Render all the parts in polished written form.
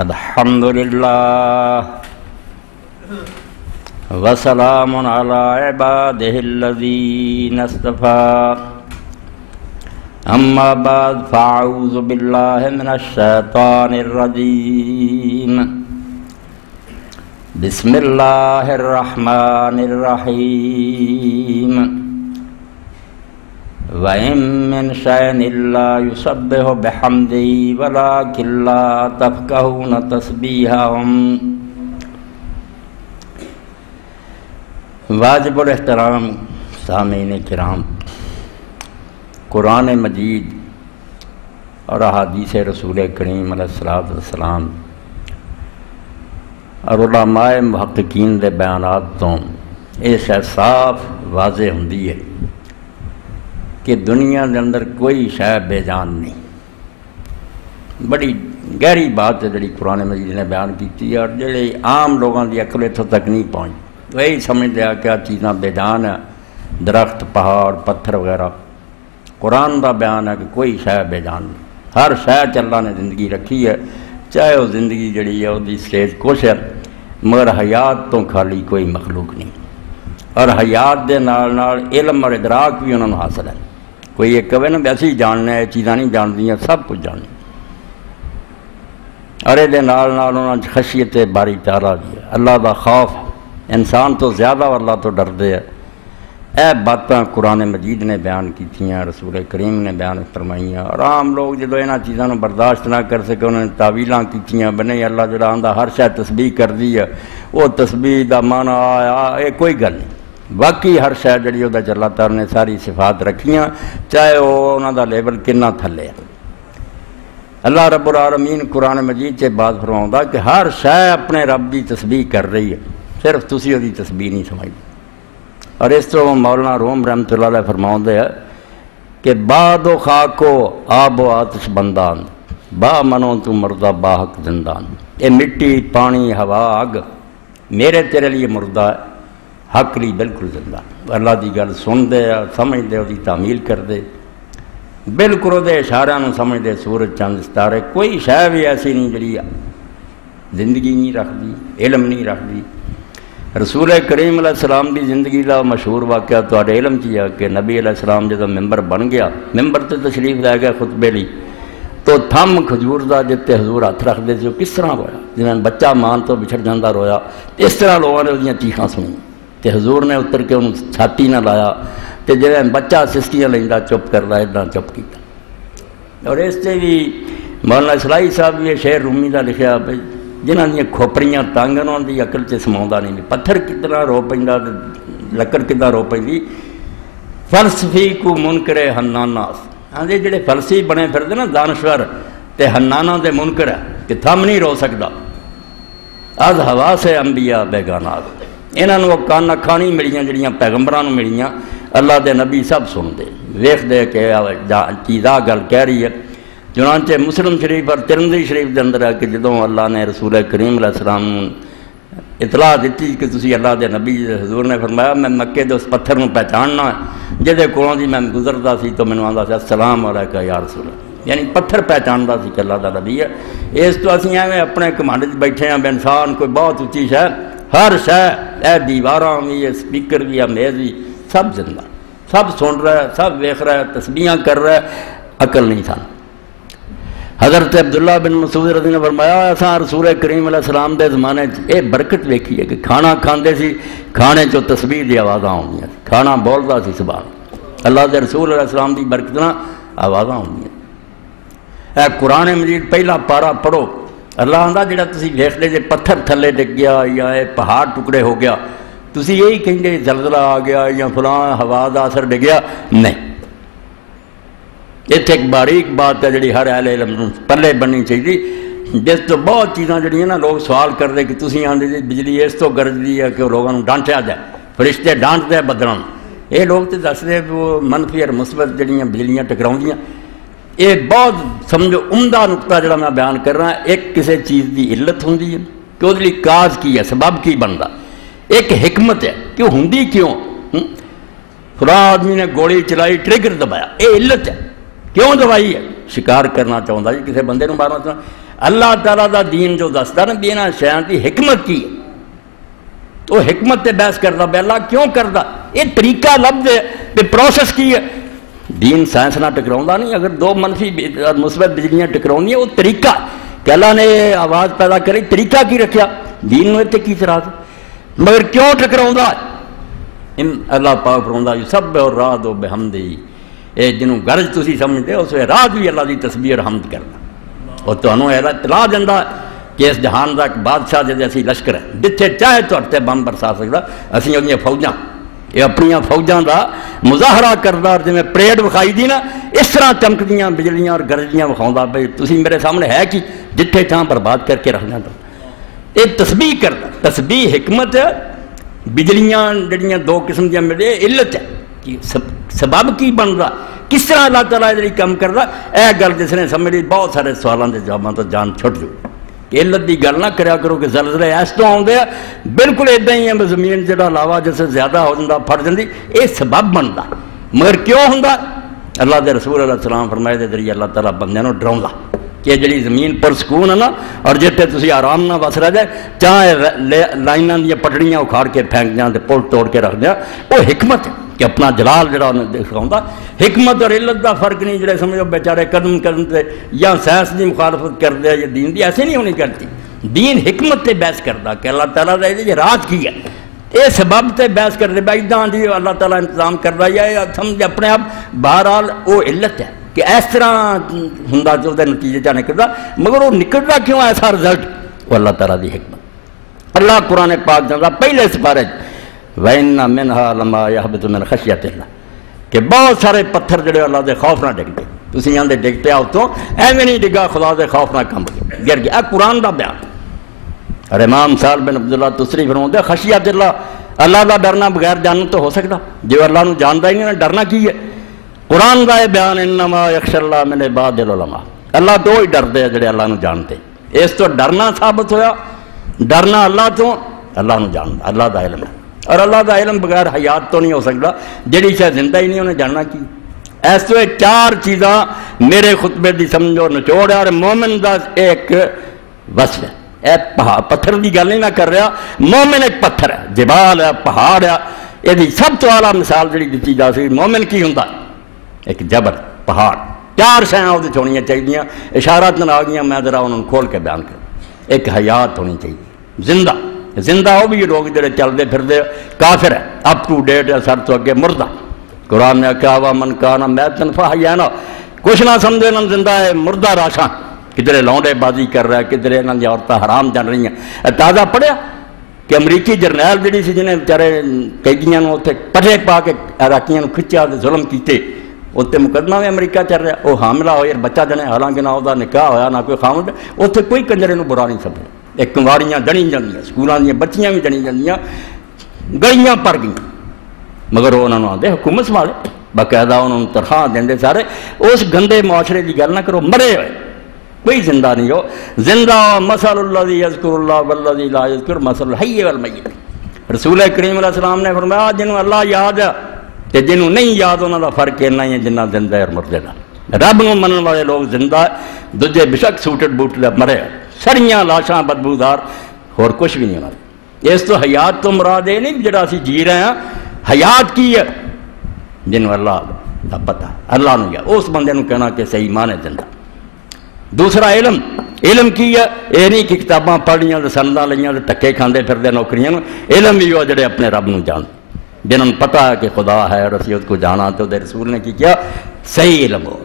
الحمدللہ وسلام علی عبادہ الذین اصطفیٰ اما بعد فاعوذ باللہ من الشیطان الرجیم بسم اللہ الرحمن الرحیم وَإِن مِّن شَيْءٍ إِلَّا يُسَبِّحُ بِحَمْدِهِ وَلَٰكِن لَّا تَفْقَهُونَ تَسْبِيحَهُمْ۔ واجب الاحترام سامعین کرام، قرآن مجید اور احادیث رسول کریم علیہ السلام اور علماء محققین دے بیانات تو یہ شے صاف واضح ہوندی ہے کہ دنیا کے اندر کوئی شے بے جان نہیں۔ بڑی گہری بات ہے جڑی قرآن مجید نے بیان کی اور جڑے عام لوگوں کی عقل اتوں تک نہیں پہنچ، وہی سمجھتے ہیں کیا چیزاں بے جان ہیں، درخت پہاڑ پتھر وغیرہ۔ قرآن کا بیان ہے کہ کوئی شے بے جان نہیں، ہر شے اللہ نے زندگی رکھی ہے، چاہے وہ زندگی جڑی ہے وہ سٹیج کچھ ہے، مگر حیات تو خالی کوئی مخلوق نہیں، اور حیات دے نال نال علم اور ادراک بھی انہوں نے حاصل ہے۔ کوئی ایک کہے نا ویسے ہی جاننا ہے، چیزاں نہیں جانتی ہیں، سب کچھ جاننا، اور یہ نال نال انہوں نے خشیت باری تعالیٰ دی ہے، اللہ دا خوف، انسان تو زیادہ اللہ تو ڈردے ہے۔ اے باتاں قرآن مجید نے بیان کی ہیں، رسول کریم نے بیان فرمائیاں، اور عام لوگ جدو یہاں چیزوں برداشت نہ کر سکے انہوں نے تعویلاں کیتیاں بنے اللہ جڑا آندا ہر شے تسبیح کر دی ہے، وہ تسبیح دا معنی آیا یہ کوئی گل نہیں۔ باقی ہر شے جڑی وہ اللہ تعالیٰ نے ساری صفات رکھیاں، چاہے وہ انہوں دا لیول کنا تھلے ہے۔ اللہ رب العالمین قرآن مجید سے بات فرماؤں کہ ہر شے اپنے رب دی تسبیح کر رہی ہے، صرف تسی وہ دی تسبیح نہیں سمجھ۔ اور اس طرح مولانا روم رحمۃ اللہ علیہ فرماؤں ہے کہ باد و خاک و آب و آتش بندان با منو تو مردہ با حق زندان۔ یہ مٹی پانی ہوا اگ میرے تیرے لیے مردہ ہے، حق لی بالکل زندہ۔ اللہ دی گل سن دے سمجھ دے، وہ تعمیل کر دے، بالکل وہ اشاریاں سمجھ دے، سورج چاند ستارے کوئی شے بھی ایسی نہیں جڑی زندگی نہیں رکھتی، علم نہیں رکھتی۔ رسول کریم علیہ السلام دی زندگی کا مشہور واقعہ تو علم کیا کہ نبی علیہ السلام جب ممبر بن گیا، ممبر تے تشریف لے گیا خطبے لی، تو تھم کھجور دا جتے حضور ہاتھ رکھتے تھے، وہ کس طرح رویا، جنہیں بچہ مان تو بچھڑ جاندہ رویا، اس طرح لوگوں نے وہ چیخاں سنی، تے حضور نے اتر کے انہوں چھاتی نہ لایا، تے جب بچہ سسکیاں لیندہ چپ کر رہا اتنا چپ کیتا۔ اور اس سے بھی مولانا اسلائی صاحب بھی یہ شعر رومی دا لکھیا بھائی جنہاں دیا کھوپڑیاں تنگ انہوں دی عقل سے سماؤں نہیں، پتھر کتنا رو پیندا لکڑ کتنا رو پیندی، فلسفی کو منکر حناناس۔ ہاں جی جڑے فلسفی بنے پھردے نا دانشور تے حنانا دے منکر ہے کہ تھم نہیں رو سکدا، از ہوا سے انبیاء بیگانات۔ انہاں نوں کان اکھاں نہیں ملیاں جڑیاں پیغمبراں نوں ملیاں، اللہ دے نبی سب سن دے ویکھ دے کہ چیزاں گل کہہ رہی ہے۔ چنانچہ مسلم شریف اور ترمذی شریف کے اندر ہے کہ جدوں اللہ نے رسول کریم علیہ السلام اطلاع دیتی کہ تسی اللہ دے نبی، حضور نے فرمایا میں مکے دے اس پتھر نوں پہچاننا جہدے کولوں دی میں گزردا سی تو مینوں آندا سی السلام علیکہ یا رسول اللہ، یعنی پتھر پہچاندا سی کہ اللہ دا نبی ہے۔ اس تو اسی ایویں اپنے کمانڈ وچ بیٹھے ہیں بے انسان کوئی بہت اچھی شے، ہر شے اے دیواراں بھی اے سپیکر بھی اے میز بھی سب زندہ، سب سن رہا ہے، سب ویکھ رہا ہے، تسبیحاں کر رہا ہے، عقل نہیں سن۔ حضرت عبداللہ بن مسعود رضی اللہ عنہ نے فرمایا اساں رسول کریم علیہ السلام دے زمانے یہ برکت ویکھی ہے کہ کھانا کھاندے سی، کھانے چو تسبیح دی آوازاں آؤندیاں، کھانا بولدا سی سبحان اللہ دے رسول علیہ السلام دی برکت نہ آوازاں آؤندیاں۔ اے قرآن مجید پہلا پارا پڑھو، اللہ آندا جڑا تسی ویکھ لے جے پتھر تھلے ڈگ گیا یا اے پہاڑ ٹکڑے ہو گیا، تسی یہی کہیں زلزلہ آ گیا یا فلاں ہوا دا اثر ڈگیا، نہیں۔ اتنے ایک باریک بات ہے جڑی ہر اہل علم پلے بننی چاہیے، جس تو بہت چیزاں جڑیاں نا لوگ سوال کرتے کہ تسی آندے جی بجلی اس تو گرجدی ہے کہ وہ لوگوں کو ڈانٹیا جائے، فرشتے ڈانٹتے ہیں بدلاں، یہ لوگ تو دستے وہ منفی اور مثبت جڑیاں بجلیاں ٹکراؤندیاں۔ یہ بہت سمجھو عمدہ نقطہ جڑا میں بیان کر رہا ہے، ایک کسی چیز دی علت ہوندی ہے کہ وہ لیے کاز کی ہے، سبب کی بنتا، ایک حکمت ہے کہ وہ ہوندی کیوں، فلاں آدمی نے گولی چلائی ٹریگر دبایا، یہ علت ہے، کیوں دبائی ہے، شکار کرنا چاہتا جی کسی بندے نوں مارنا چاہتا، اللہ تعالیٰ دا دین جو دستا نا بھی انہاں شیاں دی حکمت کی ہے، تو حکمت تے بحث کردا بے اللہ کیوں کردا، یہ طریقہ لفظ ہے تے پروسیس کی ہے۔ دین سائنس نہ ٹکراؤندا نہیں، اگر دو منفی اور مثبت بجلیاں ٹکراؤندیاں وہ طریقہ کہ اللہ نے آواز پیدا کری، طریقہ کی رکھیا، دین نو تے کی اعتراض مگر کیوں ٹکراؤندا؟ اللہ پاک فرماؤندا یسبح الرعد بحمدہ، اے جنوں گرج تسی سمجھتے اس وے رات بھی اللہ دی تسبیح اور حمد کرنا، اور تانوں اطلاع دیندا کہ اس جہان دا ایک بادشاہ جدے اسی لشکر ہے، جتھے چاہے تہاڈے بم برسا سکدا، اسی اودیاں فوجاں یہ اپنی فوجاں دا مظاہرہ کردا، جویں پریڈ وکھائی دی نا اس طرح چمکدیاں بجلیاں اور گرجیاں وکھاوندا بھئی تسی میرے سامنے ہے کی، جتھے چاہ برباد کر کے رکھنا۔ تو یہ تسبیح کردا، تسبیح حکمت ہے، بجلیاں جڑیاں دو قسم دیاں ملے علت ہے کہ سبب کی بندا، کس طرح اللہ تعالیٰ یہ کام کردا، اے گل جس نے سمجھ لی بہت سارے سوالاں دے جواباں تو جان چھٹ جو کہ علت دی گل نہ کریا کرو کہ زلزلے اس تو آؤندے ہیں، بالکل ادھا ہی ہے زمین جڑا لاوا جیسے زیادہ ہو جاتا پھٹ جاندی، یہ سبب بندا مگر کیوں ہوندا؟ اللہ دے رسول علیہ السلام فرمائے دے ذریعے اللہ تعالیٰ بندے نو ڈراؤندا کہ جڑی زمین پر سکون ہے نا اور جتنے تسی آرام نہ بس رہ جائے، چاہے لائناں دیا پٹڑیاں اکھاڑ کے پھینک دیاں تے پل توڑ کے رکھ دیاں، وہ حکمت ہے کہ اپنا جلال جڑا انہیں دکھاؤندا۔ حکمت اور علت دا فرق نہیں، جڑے سمجھو بیچارے قدم قدم تے یا سائنس دی مخالفت کر دیا یا دین دی، ایسے نہیں ہونی کرتی۔ دین حکمت تے بحث کردا کہ اللہ تعالیٰ دا یہ راز کی ہے، یہ سبب تے بحث کر دے بھائی داں دی اللہ تعالیٰ انتظام کردا یا سمجھ اپنے آپ، بہرحال وہ علت ہے کہ اس طرح ہوندا جو دے نتیجے چاہ نکلدا، مگر وہ نکلدا کیوں ایسا رزلٹ؟ وہ اللہ تعالیٰ دی حکمت۔ اللہ قرآن پاک جاندا پہلے سپارے وَإِنَّ مِنْهَا لَمَا يَهْبِطُ مِنْ خَشْيَةِ اللَّهِ کہ بہت سارے پتھر جڑے اللہ دے خوف نہ ڈگ دے، تسی آندے ڈگ پیا اتوں ایویں نہیں ڈگا، خدا دے خوف نہ کم گر گیا۔ قرآن دا بیان اور امام سال بن عبداللہ تسری فرماتے خشیت اللہ، اللہ دا ڈرنا بغیر جانن تو ہو سکتا؟ جو اللہ نو جاندا ہی نہیں ڈرنا کی ہے؟ قرآن دا بیان انما یخشى اللہ من عباد العلماء، اللہ تو ہی ڈردے ہیں جڑے اللہ نو جانتے، اس تو ڈرنا ثابت ہویا، ڈرنا اللہ تو، اللہ نو جاندا، اللہ دا علم ہے، اور اللہ دا علم بغیر حیات تو نہیں ہو سکتا، جڑی شاید زندہ ہی نہیں انہیں جاننا کی۔ اس تو چار چیزاں میرے خطبے دی سمجھو نچوڑ ہے، اور مومن دا ایک وصف ہے۔ اے پتھر دی گل نہیں نہ کر رہا، مومن ایک پتھر ہے، جبال ہے، پہاڑ ہے، یہ سب تو اعلیٰ مثال جڑی دیتی جا سکتی مومن کی ہوندا، ایک جبل، پہاڑ، چار شیاں وہ ہونی چاہیے، اشارات نہ آ گئی، میں ذرا انہوں کھول کے بیان کروں۔ ایک حیات ہونی چاہیے، زندہ، زندہ وہ بھی لوگ جڑے چلتے پھرتے کافر ہے، اپ ٹو ڈیٹ ہے، سر تو اگے مردہ۔ قرآن نے کہا وا من کانا میتن فاحیینا، کچھ نہ سمجھے نہ زندہ ہے، مردہ راشاں، کدھر لونڈے بازی کر رہا ہے، کدھر انہاں دی عورتیں حرام جان رہی ہیں۔ تازہ پڑھیا کہ امریکی جرنیل جڑی سی جنہیں بیچارے قیدیاں نوں اتنے پٹھے پا کے عراقیاں نوں کھچیا تے ظلم کیتے، اتنے مقدمہ میں امریکہ چل رہا، وہ حاملہ ہوئے بچہ جنے، حالانکہ نہ وہ نکاح ہویا نہ کوئی خامد، اتنے کوئی کنجرے نوں برا نہیں سمجھے، ایک کنواریاں جنی جاندیاں، سکولاں دیاں بچیاں بھی جنی جاندیاں، گلیاں پڑ گئیں، مگر وہ انہوں نے آدھے حکومت سنبھالے، باقاعدہ انہوں نے تنخواہ دیندے سارے۔ اس گندے معاشرے کی گل نہ کرو، مرے ہوئے کوئی زندہ نہیں ہو، زندہ مثل الذی یذکر اللہ والذی لا یذکر مثل الحی والمیت۔ رسول کریم علیہ السلام نے فرمایا جنہوں اللہ یاد ہے تے جنہوں نہیں یاد انہوں کا فرق اتنا ہی ہے جنہ زندہ ہے اور مردے دا۔ رب کو منن والے لوگ زندہ ہے، دوجے بشک سوٹڈ بوٹڈ مرے، سڑیاں لاشاں بدبودار، اور کچھ بھی نہیں مرے۔ اس تو حیات تو مراد یہ نہیں جڑا اسی جی رہے ہیں، حیات کی ہے جنہوں اللہ کا پتہ، اللہ نے کیا اس بندے نو کہنا کہ صحیح مانے زندہ۔ دوسرا علم، علم کی ہے یہ نہیں کہ کتاباں پڑھیاں تے سنداں لئیاں تے ٹکے کھاندے پھردے نوکریاں نو، علم بھی وہ جڑے اپنے رب نو جان، جنہوں نے پتہ ہے کہ خدا ہے اور اسی اس کو جانا، تو دے رسول نے کی کیا صحیح علم ہو،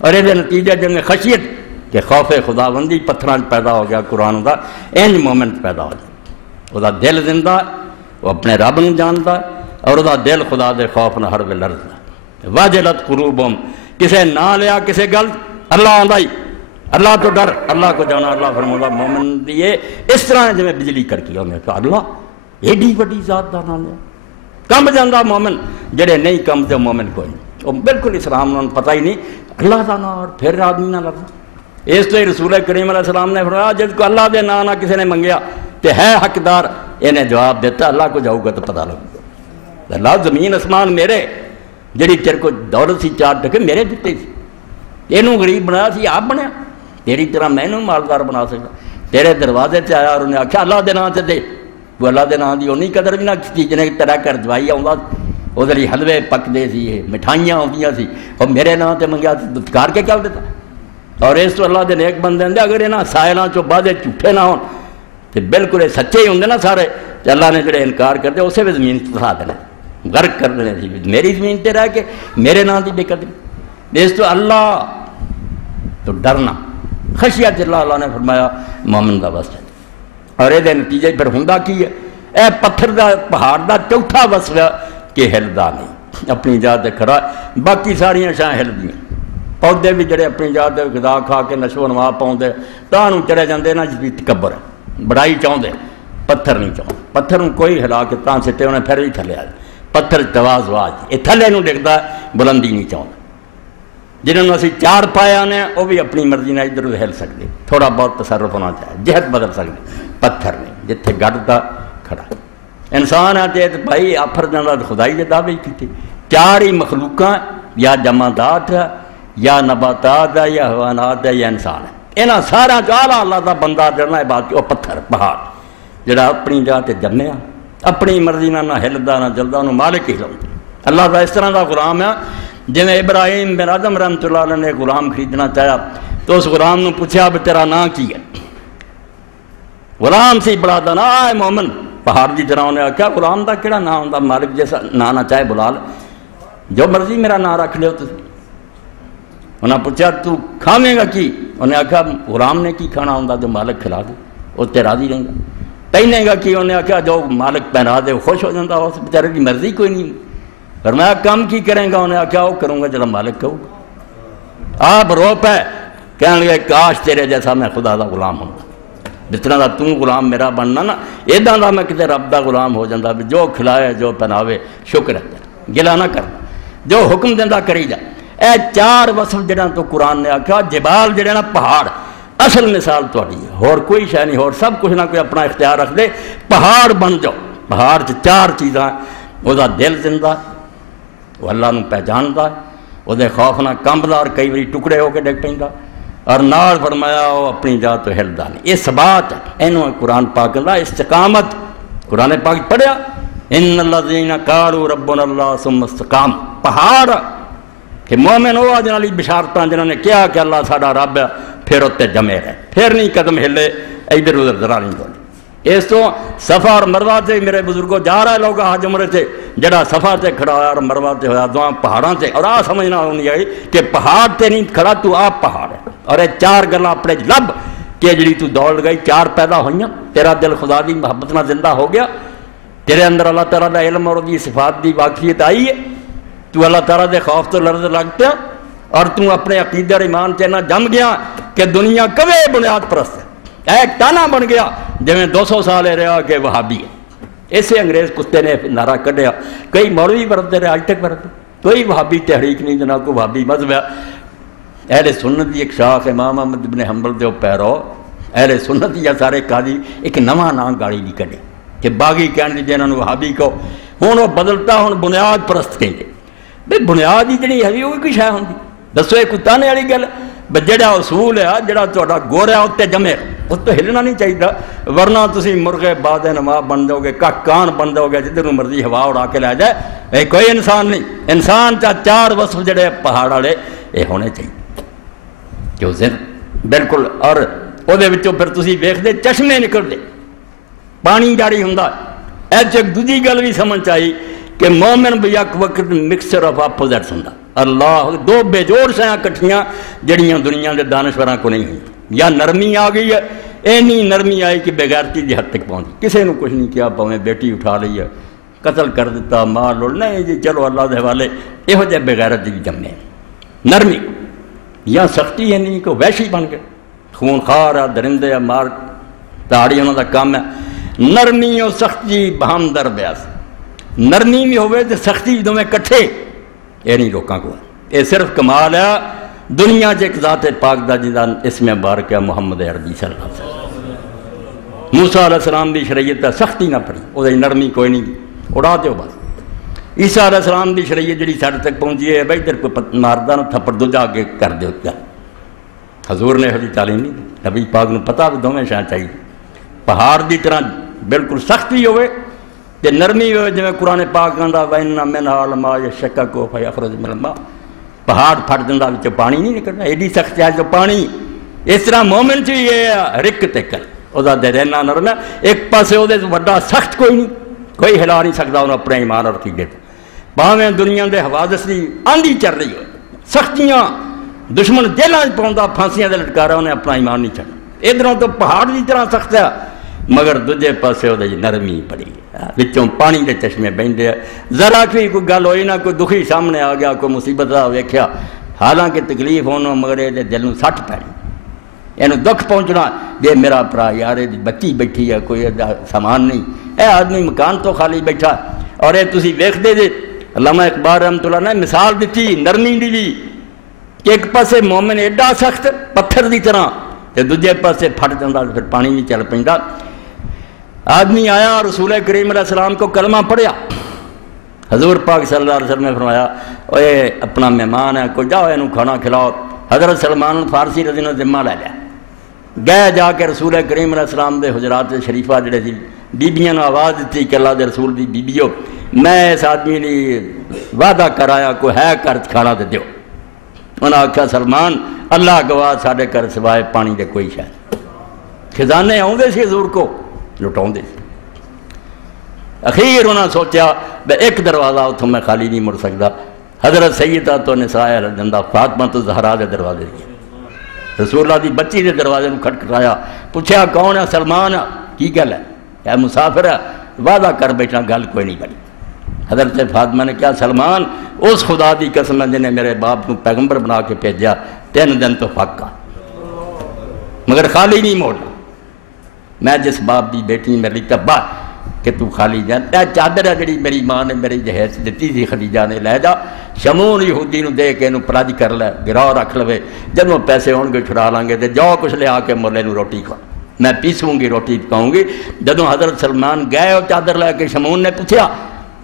اور یہ نتیجہ جن میں خشیت کہ خوف خدا بندی پتھراں پیدا ہو گیا، قرآن دا انج مومنٹ پیدا ہو گیا، وہ دا دل زندہ، وہ اپنے رب نو جانتا، اور وہ دا دل خدا دے خوف نہ ہر ویلے لرزدا۔ واجلت قلوبہم، کسے نہ لیا کسے گل، اللہ آندا ہی، اللہ تو ڈر، اللہ کو جانا۔ اللہ فرماتا مومن دیے اس طرح جی بجلی کر کے انہیں کہا اللہ ایڈی وڈی ذات دا نام ہے، کم جاندہ مومن، جڑے نہیں کم تے مومن کوئی نہیں، وہ بالکل اسلام انہوں پتہ ہی نہیں اللہ دا نام، اور پھر آدمی نہ لفظ۔ اس تو ہی رسول کریم علیہ السلام نے فرمایا جس کو اللہ دے نام نہ کسی نے منگیا تے ہے حقدار، انہیں جواب دیتا اللہ کو جاؤ گا تو پتہ لگے گا۔ اللہ زمین اسمان میرے، جڑی تیرے کو دولت سی چار ٹکے میرے دیتے سی، اینوں غریب بنایا سی آپ بنیا، تیری طرح میں نے مالدار بنا سکتا؟ تیرے دروازے سے آیا اور انہیں آخیا اللہ دے نام سے دے، وہ اللہ دے نام کی اونی قدر بھی نہ کی جنہیں طرح کر جوائی آؤں وہ حلوے پکتے سی، مٹھائیاں آدیاں سی، اور میرے نام سے منگیا کار کے کیا دیتا؟ اور اس تو اللہ دے نیک بندے ہوں اگر یہاں سائلوں چو بعد جھوٹے نہ ہون تو بالکل یہ سچے ہی ہوں نا سارے، تو اللہ نے جڑے انکار کرتے اسے بھی زمین پھسا دینا، غرق کر دینے سی، میری زمین تے رہ کے میرے نام کی بے قدری۔ اس تو اللہ تو ڈرنا، خشیت اللہ نے فرمایا مومن دا وصف ہے۔ اور یہ نتیجے پھر ہوندا کی ہے؟ اے پتھر دا پہاڑ دا چوتھا وصف ہے کہ ہلدا نہیں، اپنی جا تے کھڑا، باقی ساریاں شاہ ہلدیاں، پودے بھی جڑے اپنی جا تے غذا کھا کے نشو و نما پاؤندے تاں نوں چڑے جاندے نا جی تکبر ہے، بڑائی چاہندے، پتھر نہیں چاہندے، پتھر نوں کوئی ہلا کے تاں سٹے انہیں پھر بھی تھلے آ جائے، پتھر تواضع یہ تھلے نوں ڈگدا بلندی نہیں چاہندا۔ جنہوں اسی چار پایا نے وہ بھی اپنی مرضی نہ ادھر ہل سکتے، تھوڑا بہت تصرف ہونا چاہیے، جہت بدل سکتے، پتھر نہیں جتھے گڑتا کھڑا انسان ہے تو بھائی آفر جانا خدائی کے دعوے کی، چار ہی مخلوقاں یا جمادات ہے یا نباتات ہے یا حیوانات ہے یا انسان ہے، یہاں سارا اعلیٰ اللہ کا بندہ جڑنا ہے بات وہ پتھر پہاڑ جڑا اپنی جا تے جمیا، اپنی مرضی نہ ہلدا نہ جلدا، انہوں مالک ہی ہلدا۔ اللہ کا اس طرح کا غلام ہے جی ابراہیم بن آدم رحمۃ اللہ علیہ نے غلام خریدنا چاہیا تو اس غلام نے پوچھا بھی تیرا نام کی ہے؟ غلام سی بڑا دانا ہے مومن، پہاڑ کی طرح انہیں آخیا غلام کا کہڑا نام ہوتا، مالک جیسا نام نہ چاہے بلا لے، جو مرضی میرا نام رکھ لو تھی۔ انہیں پوچھا تو کھاویں گا کی؟ انہیں آخیا غلام نے کی کھانا ہوتا جو مالک کھلا دے وہ تے راضی رہیں گا، پہنے گا کی؟ انہیں آخیا جو مالک پہنا دے وہ خوش ہو جاتا، اس بیچارے کی مرضی کوئی نہیں۔ فرمایا کام کی کریں گا؟ انہیں آخیا وہ کروں گا جڑا مالک کہوں گا۔ آپ رو پہ کہنے لگے کاش تیرے جیسا میں خدا دا غلام ہوں، جس طرح دا تم غلام میرا بننا نا ایداں دا میں کتے رب دا غلام ہو جاتا، جو کھلائے جو پہناوے شکر ہے، گلا نہ کر، جو حکم دینا کری جا۔ اے چار وصف جڑا تو قرآن نے آکھا، جبال جڑے نا پہاڑ اصل مثال تھوڑی ہے، اور کوئی شے نہیں، اور سب کچھ نہ کوئی اپنا اختیار رکھ دے، پہاڑ بن جاؤ۔ پہاڑ چار چیزاں، وہ دا دل زندہ، وہ اللہ نو پہچانتا، وہ دے خوف نہ کمبدا اور کئی باری ٹکڑے ہو کے ڈگ پیندا، اور نال فرمایا وہ اپنی جا تو ہلدا نہیں۔ یہ ثبات ہے، اینوں قرآن پاک دا استقامت۔ قرآن پاک پڑھیا ان الذین قالوا ربنا اللہ ثم استقاموا، پہاڑ کہ مومن وہ جنہاں لی بشارتاں جنہوں نے کیا کہ اللہ ساڈا رب ہے، پھر اتنے جمے رہے، پھر نہیں قدم ہلے، ادھر ادھر ذرا نہیں بولے۔ اس تو صفا اور مروہ سے میرے بزرگوں جا رہا ہے لوگ حج عمرے سے، جڑا صفا سے کھڑا ہوا اور مروہ سے ہوا، دعا پہاڑاں سے، اور آ سمجھنا ہونی ہے کہ پہاڑ تے نہیں کھڑا تو آپ پہاڑ ہے۔ اور یہ چار گلاں اپنے لب کہ جڑی تو دوڑ گئی، چار پیدا ہوئیاں، تیرا دل خدا دی محبت نہ زندہ ہو گیا، تیرے اندر اللہ تعالیٰ دا علم اور دی صفات دی واقفیت آئی ہے، تو اللہ تعالیٰ دے خوف تو لرز لگ پیا، اور تو اپنے عقیدہ اور ایمان سے نہ جم گیا کہ دنیا کوے بنیاد پرست ہے، ایک تانا بن گیا جویں 200 سال رہا کہ وہابی ہے۔ اسے انگریز کتے نے نعرہ کڈیا، کئی مولوی ورتے رہے، آج تک ورتے، کوئی وہابی تحریک نہیں جناب کو وہابی مذہب ہے۔ اہل سنت دی ایک شاخ امام احمد بن حنبل دے پیرو اہل سنت یا سارے قاضی ایک نواں نام گاڑی دی کڈے کہ باغی کہنے جنہاں نوں وہابی کہو، ہن وہ بدلتا، ہن بنیاد پرست کہندے۔ بھئی بنیاد ہی جڑی ہے وہ کوئی شے ہوندی، دسو یہ کوئی تانے والی گل؟ جڑا اصول ہے جڑا تہاڈا گور ہے اتنے جمے اس تو ہلنا نہیں چاہیے، ورنہ تسی مرغے باد نما بن جاؤ گے، کان بن جاؤ گے، جدھر مرضی ہوا اڑا کے لے جائے۔ یہ کوئی انسان نہیں، انسان چار وصف جڑے پہاڑ والے یہ ہونے چاہیے جو بالکل، اور وہ پھر تسی ویکھدے چشمے نکلتے، پانی جاری ہوندا۔ ایک دوجی گل بھی سمجھ آئی کہ مومن بھی یک وقت مکسچر آف اپوزٹس ہوندا، اللہ دو بے جوڑ سیاں کٹھیاں جڑیاں دنیا دے دانشوراں کو نہیں ہوئی، یا نرمی آ گئی ہے، اینی نرمی آئی کہ بغیرتی دی حد تک پہنچی، کسی نے کچھ نہیں کیا، پاویں بیٹی اٹھا لی ہے، قتل کر دیتا، مار لوڑ نہیں جی چلو اللہ دے حوالے، یہو جہ بغیرت دی جمے نرمی یا سختی ہے نہیں کہ وحشی بن گئے، خون خار ہے، درندے ہے، مار تاڑی انہوں دا کام ہے۔ نرمی اور سختی بہم در بیاس، نرمی بھی ہوئے تو سختی دونوں کٹھے، یہ نہیں لوگوں کو، یہ صرف کمال ہے دنیا ایک ذات پاک دا جدا اسم مبارک ہے محمد عربی صلی اللہ علیہ وسلم۔ موسیٰ علیہ السلام دی شریعت ہے سختی نہ پڑی، وہ نرمی کوئی نہیں، اڑا دیو بس۔ عیسیٰ علیہ السلام دی شریعت جڑی ساڈے تک پہنچی ہے، بھائی ادھر کوئی ماردہ نہ تھپڑ دو جا کے کر دیو کیا، حضور نے یہ تعلیم نہیں دی، نبی پاک نے پتا بھی دونوں شاہ چاہیے، پہاڑ دی طرح بالکل سختی ہوئے تے نرمی ہوئے، جویں قرآن پاک کہندا وَإِنَّ مِنْهَا لَمَا يَشَّقَّقُ فَيَخْرُجُ مِنَ الْمَاءِ، پہاڑ پھٹ جاندا وچ پانی نہیں نکلنا، ایڈی سخت ہے جو پانی۔ اس طرح مومن چ یہ رک تے کر او دا دے رہنا نرم ہے، ایک پاسے او دے وڈا سخت کوئی نہیں، کوئی ہلا نہیں سکتا انہوں اپنے ایمان اور عقیدے تے، باویں دنیا دے حوادث دی آندھی چل رہی ہو، سختیاں دشمن جیلاں وچ پاوندا، پھانسیاں دے لٹکا رہا، انہیں اپنا ایمان نہیں چھڈنا، ادھروں تو پہاڑ دی طرح سخت ہے، مگر دوجے پاسے وہ نرمی پڑی ہے، وچوں پانی دے چشمے بہندے، ذرا کوئی گل ہوئی نہ، کوئی دکھی سامنے آ گیا، کوئی مصیبت دا ویکھیا، حالانکہ تکلیف ہونا مگر یہ دل نوں سٹ پینی، یہ دکھ پہنچنا، دے میرا بھرا یار یہ بچی بیٹھی ہے، کوئی سامان نہیں، اے آدمی مکان تو خالی بیٹھا، اور یہ تسی ویکھدے جے علامہ اقبال رحمۃ اللہ نے مثال دیتی نرمی دی بھی، کہ ایک پاسے مومن ایڈا سخت پتھر دی طرح تے دوجے پاسے پھٹ جاندا، پھر پانی نہیں چل پیندا۔ آدمی آیا رسول کریم علیہ السلام کو کلمہ پڑھیا، حضور پاک صلی اللہ علیہ وسلم نے فرمایا اوے اپنا مہمان ہے، کوئی جاؤ اینوں کھانا کھلاؤ۔ حضرت سلمان فارسی رضی اللہ عنہ ذمہ لے لیا، گئے جا کے رسول کریم علیہ السلام دے حجرات شریفہ جڑے سی، بیبیاں نے آواز دیتی کہ اللہ دے رسول دی بیبیو، میں اس آدمی نے وعدہ کرایا کوئی ہے کر کھانا دے دیو۔ انہوں نے آکھا سلمان اللہ گواہ ساڈے کر سوائے پانی دے کوئی شاید، خزانے آؤندے سی حضور کو لٹاؤں دے سی۔ اخیر انہوں نے سوچیا بے ایک دروازہ اتوں میں خالی نہیں مڑ سکتا، حضرت سیدہ تو نساء الجنہ فاطمہ تو زہرا دے دروازے دیا، رسول اللہ دی بچی دے دروازے کو کھٹکھٹایا، پوچھا کون ہے؟ سلمان کی گل ہے؟ اے مسافر ہے، وعدہ کر بیٹھا گل کوئی نہیں بنی۔ حضرت فاطمہ نے کہا سلمان اس خدا دی قسم ہے جنہیں میرے باپ کو پیغمبر بنا کے بھیجا، 3 دن تو پکا مگر خالی نہیں موڑنا، میں جس باپ دی بیٹی میری تباہ کہ تو خالی جان، اے چادر ہے جڑی میری ماں نے میری جہیز دیتی تھی خدیجہ نے، لے جا شمون یہودی نو دے کے انہوں پراج کر لے، گراہ رکھ لوے، جب پیسے ہون گے چھڑا لیں گے، جو کچھ لے آ کے مولے نو روٹی کھا، میں پیسوں گی روٹی پکاؤں گی۔ جدوں حضرت سلمان گئے اور چادر لے کے شمون نے پوچھا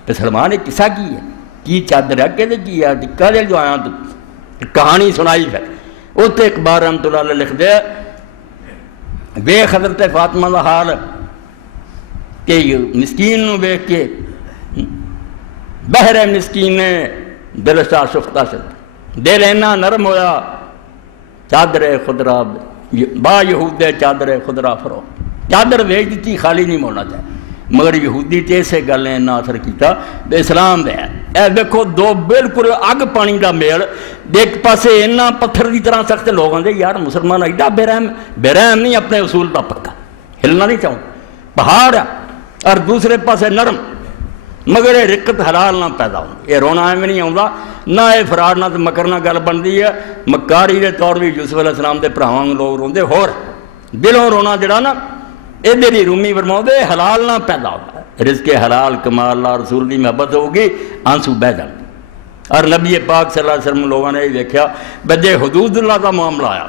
تو سلمان نے قصہ کی ہے، کی چادر ہے کہ کی ہے، کدے جو آیا تو کہانی سنائی، پھر اتنے اقبال رحمۃ اللہ علیہ لکھ دے ویکھ حضرت فاطمہ دا حال کہ مسکین نو ویکھ کے بہر مسکین نے دل شاہ شفتہ شد، دل اینا نرم ہویا، چادر خضرا با یہود چادر خضرا فرو، چادر بھیج دیتی خالی نہیں موڑنا چاہے، مگر یہودی تے اسے گل نے نہ اثر کیتا بے اسلام دے۔ اے دیکھو دو بالکل اگ پانی دا میل، ایک پاسے اینا پتھر دی طرح سخت لوگ آندے یار مسلمان ایڈا بے رحم نہیں، اپنے اصول دا پکا ہلنا نہیں چاہوں، پہاڑ ہے، اور دوسرے پاسے نرم، مگر یہ رقت حلال نہ پیدا ہوں، یہ رونا ایویں نہیں آਉਂدا، نہ یہ فراڈ نہ مکر نہ گل بنتی ہے، مکاری دے طور بھی یوسف علیہ السلام دے بھراواں لوگ روندے، ہور دلوں رونا جڑا نا ادھر ہی رومی فرماؤندے حلال نہ پیدا ہوتا ہے، رزق حلال کما اللہ رسول دی محبت ہوگی آنسو بہ جان۔ اور نبی پاک صلی اللہ علیہ وسلم لوگوں نے یہ دیکھا بجے حدود اللہ کا معاملہ آیا،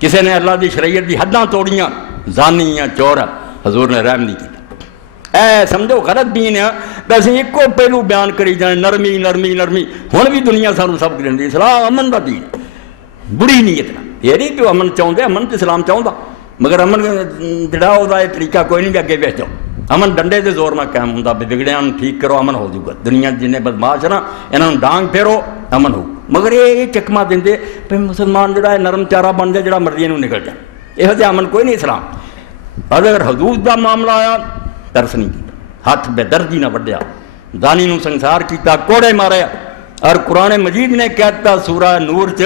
کسی نے اللہ دی شریعت دی حداں توڑیاں، زانی یا چور، حضور نے رحم نہیں کیا، اے سمجھو غلط دین ہے، ویسے ایک کو پہلو بیان کری جائیں نرمی نرمی نرمی، ہن بھی دنیا سانو سب کریں دی اسلام امن دا دین، بڑی نیت نہ، یہ نہیں کہ امن چاہتے، امن تو اسلام چاہتا، مگر امن جڑا ہوتا ہے طریقہ کوئی نہیں اگے بیچ جاؤ، امن ڈنڈے دے زور نہ قائم ہوتا، بگڑیاں ٹھیک کرو امن ہو جائے گا، دنیا جنہیں بدماش نا انہوں ڈانگ پھیرو امن ہو، مگر یہ چکما دیں بھائی مسلمان جڑا ہے نرم چارہ بن جائے جڑا مرضی انہوں نکل جائے، یہ جہاں امن کوئی نہیں اسلام۔ اگر حدود دا معاملہ آیا ترس نہیں کیتا، ہاتھ بے دردی نہ وڈیا، دانی نو سنسار کیتا، کوڑے مارے، اور قرآن مجید نے کہتا سورہ نور چ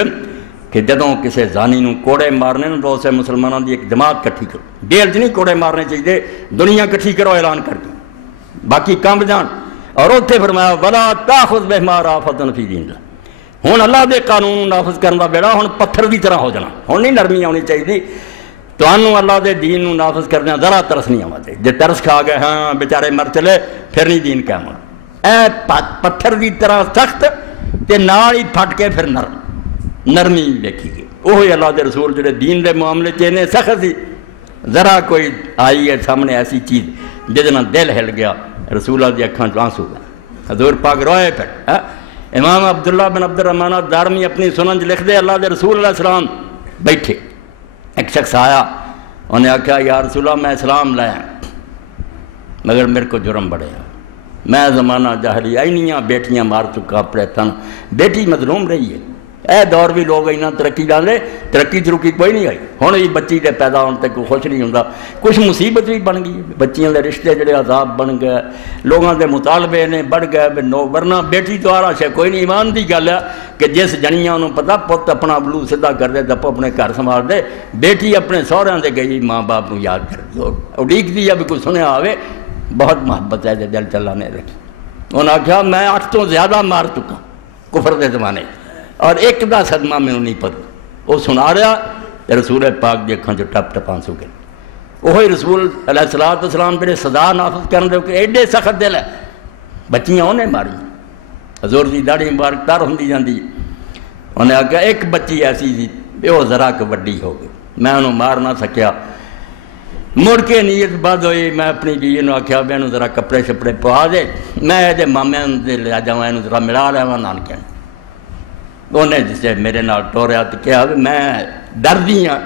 کہ جدوں کسے زانی نو کوڑے مارنے نو تو اسے مسلمانوں دی ایک جماعت کٹھی کرو، ڈیل چ نہیں کوڑے مارنے چاہیے، دنیا کٹھی کرو اعلان کر کے، باقی کام جان۔ اور اتنے فرمایا ولا تاخذ بہما رافۃ فی دین اللہ، ہن اللہ دے قانون نافذ کرن دا بیڑا ہن پتھر دی طرح ہو جانا، ہن نہیں نرمی آنی چاہیے، تمہوں اللہ دے دین نو نافذ کرنے ذرا ترس نہیں آنا چاہیے، جے ترس کھا گئے ہاں بیچارے مر چلے پھر نہیں دین قائم ہونا، اے پتھر دی طرح سخت تے نال ہی پھٹ کے پھر نرم، نرمی دیکھی گئی، وہی اللہ دے رسول جڑے دین دے معاملے چنے سخت سی، ذرا کوئی آئی ہے سامنے ایسی چیز جس نال دل ہل گیا، رسول اللہ دی اکھاں چ آنسو گئے، حضور پاک روئے پھر۔ امام عبداللہ بن عبد الرحمن دارمی اپنی سنن لکھ دے اللہ دے رسول علیہ السلام بیٹھے، ایک شخص آیا، انہیں آخیا یا رسول اللہ میں اسلام لایا مگر میرے کو جرم بڑے ہیں، میں زمانہ جاہلی اینیاں بیٹیاں مار چکا اپنے تن، بیٹی مظلوم رہی ہے، اے دور بھی لوگ اینا ترقی ڈالے، ترقی ترقی کوئی نہیں آئی، ہوں یہ بچی دے پیدا ہونے تک کوئی خوش نہیں ہوتا، کچھ مصیبت بھی بن گئی، بچیاں دے رشتے جڑے عذاب بن گئے، لوگوں دے مطالبے نے بڑھ گئے، ورنہ بیٹی تو آرا شے کوئی نہیں، ایمان دی گل ہے کہ جس جنیاں انہوں پتا پت اپنا بلو سدھا کر دے دپو اپنے گھر سنبھال دے، بیٹی اپنے سہریاں دے گئی ماں باپ کو یاد کر دو، اڈیک دی اب کوئی سنیا آوے، بہت محبت ہے دل چلا نے رکھی، انہوں نے کہا میں 8 تو زیادہ مار چکا کفر دے زمانے اور ایک دا صدمہ میں نہیں پتا، وہ سنا رہا رسول پاک دی اکھاں جو ٹپ ٹپ آنسو گئے، وہی رسول علیہ السلام پہ سزا نافذ کرن دے کہ ایڈے سخت دل ہے، بچیاں انہیں ماری، حضور دی داڑھی مبارک تر ہوندی جاندی، انہیں آگیا ایک بچی ایسی تھی وہ ذرا کہ وڈی ہو گئی، میں انہوں مار نہ سکیا، مڑ کے نیت بد ہوئی، میں اپنی بیوی نے آخیا بھی انہوں ذرا کپڑے شپڑے پوا دے، میں یہ مامے لے جاواں انہوں ذرا ملا لیا نانکے، انہیں جسے میرے نال ٹوریا تو کہا میں ڈردی ہاں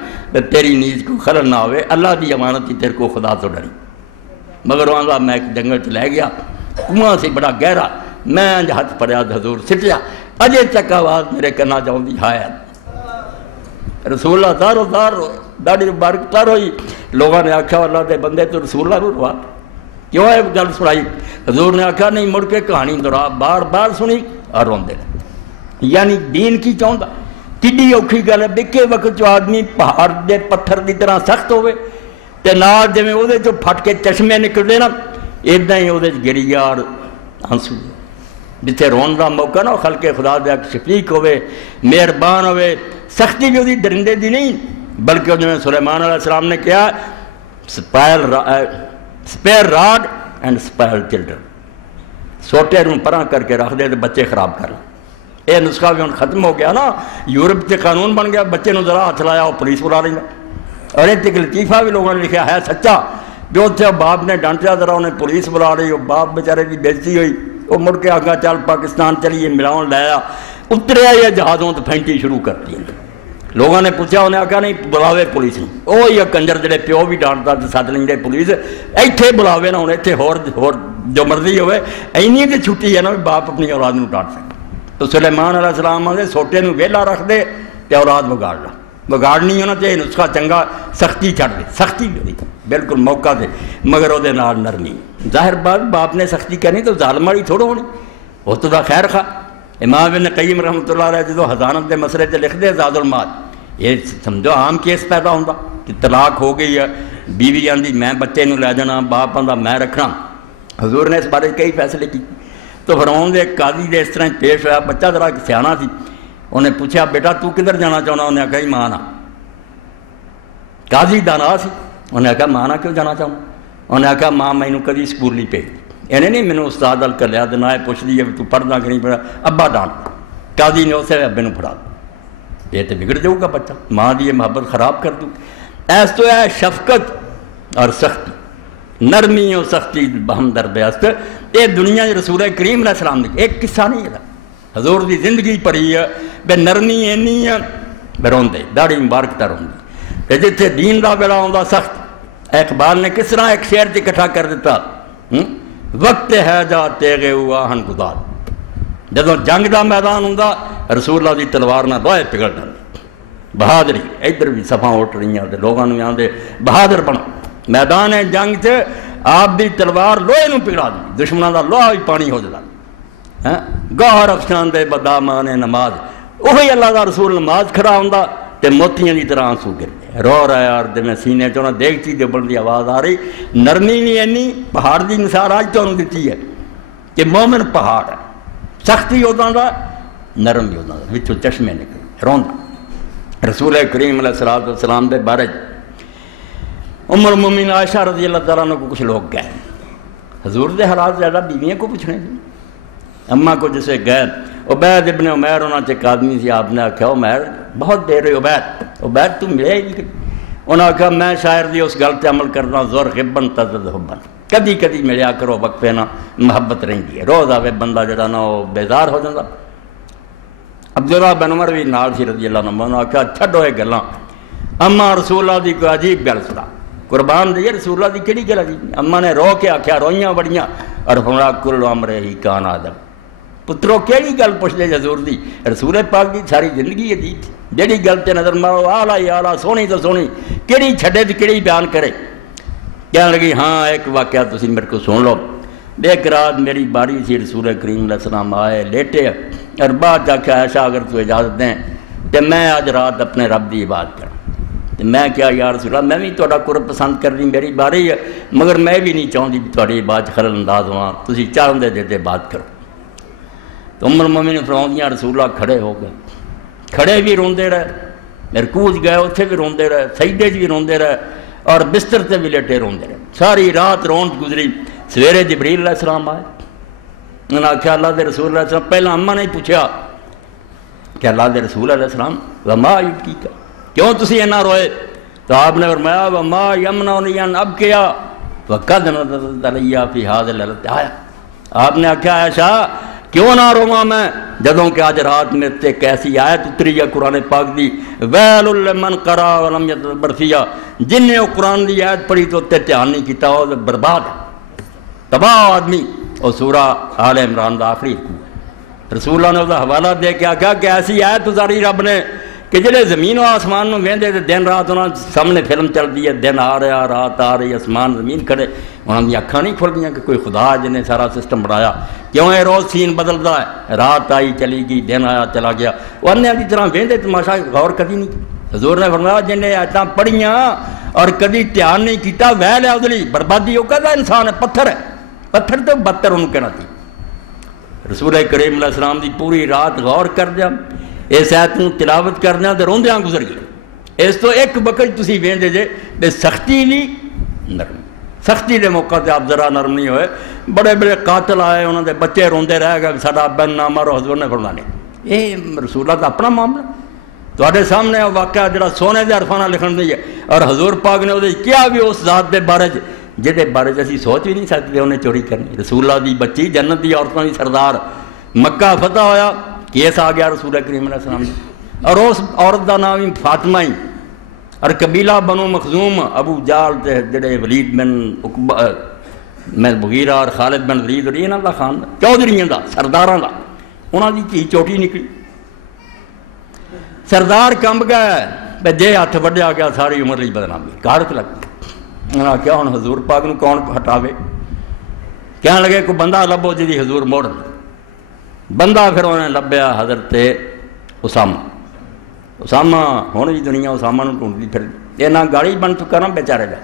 تیری نیز کو خلل نہ ہوئے، اللہ دی امانت ہی تیرے کو خدا تو ڈری، مگر وہاں میں ایک جنگل چ لے گیا، کنواں سے بڑا گہرا، میں ہاتھ پڑیا حضور سٹیا، اجے تک آواز میرے کنا جاؤں دی ہایا، رسول اللہ تارو تارو داڑھی مبارک تار ہوئی، لوگوں نے آخیا اللہ دے بندے تو رسول اللہ روا کیوں ہے گل سنائی، حضور نے آخیا نہیں مڑ کے کہانی دورا بار بار سنی اور روندے، یعنی دین کی چاہتا کڈی اوکھی گل ہے، بکے وقت جو آدمی پہاڑ دے پتھر دی طرح سخت ہوئے تے نال جویں او دے چوں پھٹ کے چشمے نکلدے نا، اداں ہی او دے گریا اور ہنسو، جتھے رون دا موقع نا خلق خدا دے شفیق ہوئے، مہربان ہوئے، سختی بھی وہ درندے دی نہیں بلکہ جو سلیمان علیہ السلام نے کیا سپیر راڈ اینڈ سپائل چلڈرن، سوٹے نوں پرا کر کے رکھ دے تو بچے خراب کر لیں، یہ نسخہ بھی ختم ہو گیا نا، یورپ سے قانون بن گیا، بچے نوں ذرا ہاتھ لایا وہ پولیس بلا لینا، اور ایک لطیفہ بھی لوگوں نے لکھا ہے سچا، جو اتنے باپ نے ڈانٹیا ذرا انہیں پولیس بلا رہی، وہ باپ بیچارے کی بےزتی ہوئی، وہ مڑ کے آگا چل پاکستان چلیے ملاؤن لایا، اتریا یہ جہازوں تو پھینٹی شروع کر دی، لوگوں نے پوچھا انہیں آخیا نہیں بلاوے پولیس نے، وہ یہ کنجر جڑے پیو بھی ڈانٹتا تو سد لیں پولیس، ایتھے بلاوے نہ ہوں ایتھے ہور جو مرضی ہوئے، اینی تو چھٹی ہے نا باپ اپنی اولاد نوں ڈانٹ سکے، تو سلیمان علیہ السلام آدھے سوٹے نوں ویلا رکھ دے تے اولاد بگاڑ لا، بگاڑنی ہونا چاہیے نسخہ چنگا، سختی چھڑ دے، سختی بھی بالکل موقع دے مگر وہ نال نرمی، ظاہر بات باپ نے سختی کرنی تو ظالم والی تھوڑا ہونی، وہ تو دا خیر خواہ، امام ابن قیم رحمۃ اللہ علیہ جدو حضانت دے مسئلے تے لکھ دے زاد المات، یہ سمجھو عام کیس پیدا ہوتا کہ طلاق ہو گئی ہے، بیوی آندھی میں بچے نوں لے جانا، باپ آندا میں رکھنا، حضور نے اس بارے کئی فیصلے کی، تو فرعون دے قاضی دے اس طرح پیش ہوا، بچہ ذرا سیانا سی، انہیں پوچھا بیٹا تو کدھر جانا چاہنا، انہیں آخیا جی ماں نا، قاضی دانا سی، انہیں آخیا ماں نا کیوں جانا چاہوں، انہیں آخیا ماں مینوں کدی سکول نہیں بھیجتی، انہیں نہیں مینوں استاد ال کر لیا تو نہ پوچھ دی ہے تو پڑھنا کہ نہیں پڑھا، ابا ڈانٹ، قاضی نے اسے ابے نوں پڑھا، یہ تو بگڑ جاؤ گا بچہ، ماں دی یہ محبت خراب کر دوں، ایس تو ہے شفقت اور سختی، نرمی اور سختی بہم دربیاست، یہ دنیا رسول کریم علیہ السلام نے ایک قصہ نہیں ہے، حضور دی زندگی پڑھی ہے، بے نرمی اینی ہے، بے روندے داڑھی مبارک تا روندے، جتھے دین دا بیڑا ہوندا سخت، اقبال نے کس طرح ایک شعر تے اکٹھا کر دیتا، وقت ہے جا تیغے آہن گدار، جدو جنگ دا میدان ہوندا رسول اللہ دی تلوار نہ لوہے پگھل جاندے، بہادری ادھر بھی صفاں اٹھ رہی ہیں، لوگوں نے آندے بہادر بنو، میدان ہے جنگ سے آپ دی تلوار لوہے نوں پگھلا دی، دشمنوں دا لوہا بھی پانی ہو جاتا، گوہر افشان دے بدامان نماز، وہی اللہ دا رسول نماز کھڑا ہوندا تے موتیاں دی طرح آنسو گرتے، رو رہا ہے اور دل سینے چوں دیکھتی جو بڑی آواز آ رہی، نرمی نہیں اینی، پہاڑ دی مثال آج تو انہوں دیتی ہے کہ مومن پہاڑ ہے، سختی ہوتا دا نرم ہوتا دا، وچوں چشمے نکل روندا، رسول کریم علیہ السلام دے بارے ام المومنین عائشہ رضی اللہ تعالیٰ عنہ کو کچھ لوگ گئے، حضور دے حالات زیادہ بیویاں کو پوچھنے تھے، اماں کو جسے گئے، عبید ابن عمیر انہوں نے ایک آدمی سے آپ نے آکھا عمیر بہت دیر ہوئی عبید تو ملے ہی نہیں، انہوں نے آکھا میں شاعر دی اس گل تے عمل کرنا زور غبن تزد حبن، کدی کدی ملیا کرو وقفے نا محبت رہی ہے، روز آوے بندہ جڑا نا وہ بیزار ہو جاتا، عبداللہ بن عمر بھی نال سی رضی اللہ عنہ، انہوں نے کہا چھڈو یہ گلاں، اما رسول اللہ دی کوئی عجیب گل سنا، قربان دئیے رسول اللہ دی کیڑی گل عجیب؟ اما نے رو کے آخیا، روئیاں بڑیاں، اور فرمایا کل امر ہی کان آدم، پترو کیڑی گل پوچھ دے حضور دی؟ رسول پاک دی ساری زندگی عجیب تھی، جیڑی گل تے نظر مارو آلہ آلہ سونی تو سونی، کیڑی چھڈے تے کیڑی بیان کرے؟ کہنے لگی ہاں ایک واقعہ تسی میرے کو سن لو، ایک رات میری باری سی، رسول کریم علیہ السلام آئے لیٹے، اور بعد آخیا ایسا اگر تو اجازت دیں تو میں آج رات اپنے رب دی عبادت کروں۔ میں کیا یا رسول اللہ میں بھی تہاڈا قرب پسند کرنی، میری باری ہے، مگر میں بھی نہیں چاہتی کہ تہاڈی عبادت خلل انداز ہواں، تسی چاہندے دے بات کرو۔ تو ام المومنین فرماؤندیاں رسول اللہ کھڑے ہو گئے، کھڑے بھی روندے رہے، رکوع چ گئے اتنے بھی روندے رہے، سجدے چ بھی روندے رہے، اور بستر تے بھی لیٹے روندے رہے، ساری رات رون گزری۔ سویرے جبریل علیہ السلام آئے، انہوں نے آخیا اللہ دے رسول علیہ السلام، پہلے اماں نے پوچھا کہ اللہ دے رسول علیہ السلام وما یبکیک، کیوں تسی اینا روئے؟ تو آپ نے فرمایا وما یمنعنی ان ابکیا وقد نزلت علی فی ھذا اللیلۃ آیا۔ آپ نے آخیا ایسا کیوں نہ رواں میں جدوں کہ آج رات میں تے کیسی آیت اتری ہے قرآن پاک دی، ویل لمن قرأ ولم یتدبر فیہا، جن نے قرآن دی آیت پڑھی تو تے دھیان نہیں کیتا وہ برباد ہے، تباہ آدمی۔ اور سورہ آل عمران دا آخری رسول اللہ نے وہ حوالہ دے کے آخیا کہ ایسی آیت اتاری رب نے کہ جڑے زمین و آسمان نو ویندے تے دن رات انہاں سامنے فلم چلتی ہے، دن آ رہا رات آ رہی، آسمان زمین کھڑے، انہاں دی اکھاں نہیں کھل گئیاں کہ کوئی خدا جن نے سارا سسٹم بنایا؟ کیوں یہ روز سین بدلتا ہے، رات آئی چلی گئی، دن آیا چلا گیا، وہ انہاں دی طرح ویندے تماشا غور کدی نہیں کیا۔ حضور نے فرمایا جن نے آیتاں پڑھیاں اور کدی دھیان نہیں کیتا ویل ہے اودے لئی، بربادی وہ کہدا انسان ہے، پتھر ہے، پتھر تو بدتر انہوں کہنا تھی۔ رسول کریم علیہ السلام دی پوری رات غور کر دیا، اس آیت نو تلاوت کر دیا تو روندیاں گزر گئے۔ اس تو ایک وقت تسی ویندے جے بے سختی نہیں نرمی، سختی دے موقع تے آپ ذرا نرم نہیں ہوئے، بڑے بڑے قاتل آئے انہوں دے بچے روندے رہ گئے ساڈا بن نہ مارو، حضور نے فرمایا یہ رسول اللہ دا اپنا معاملہ، تواڈے سامنے واقعہ جڑا سونے دے حرفاں نال لکھن دی ہے، اور حضور پاک نے وہ کیا بھی اس ذات دے بارے جہدے بارے اسی سوچ بھی نہیں سکتے انہیں چوری کرنی۔ رسول اللہ دی بچی جنت دی عورتوں دی سردار، مکہ فتح ہویا، کیس آ گیا رسول کریم علیہ السلام نے، اور اس عورت دا نام ہی فاطمہ ہی، اور قبیلہ بنو مخزوم، ابو جال تے جڑے ولید بن مغیرہ اور خالد بن ولید، اور انہاں دا خان چودھریاں دا سرداراں دا، انہاں دی دھی چوٹی نکلی، سردار کمب گئے، جے ہاتھ وڈیا گیا ساری عمر لئی بدنامی، کاڑک لگ گئی۔ انہوں نے کیا ہوں حضور پاک نو کون ہٹاوے؟ کہنے لگے کوئی بندہ لبو جی حضور موڑ بندہ، پھر انہوں نے لبیا حضرت اسامہ ہوں بھی دنیا اسامہ نو ڈھونڈتی پھر، یہ نہ گاڑی بن چکا نا بیچارے کا،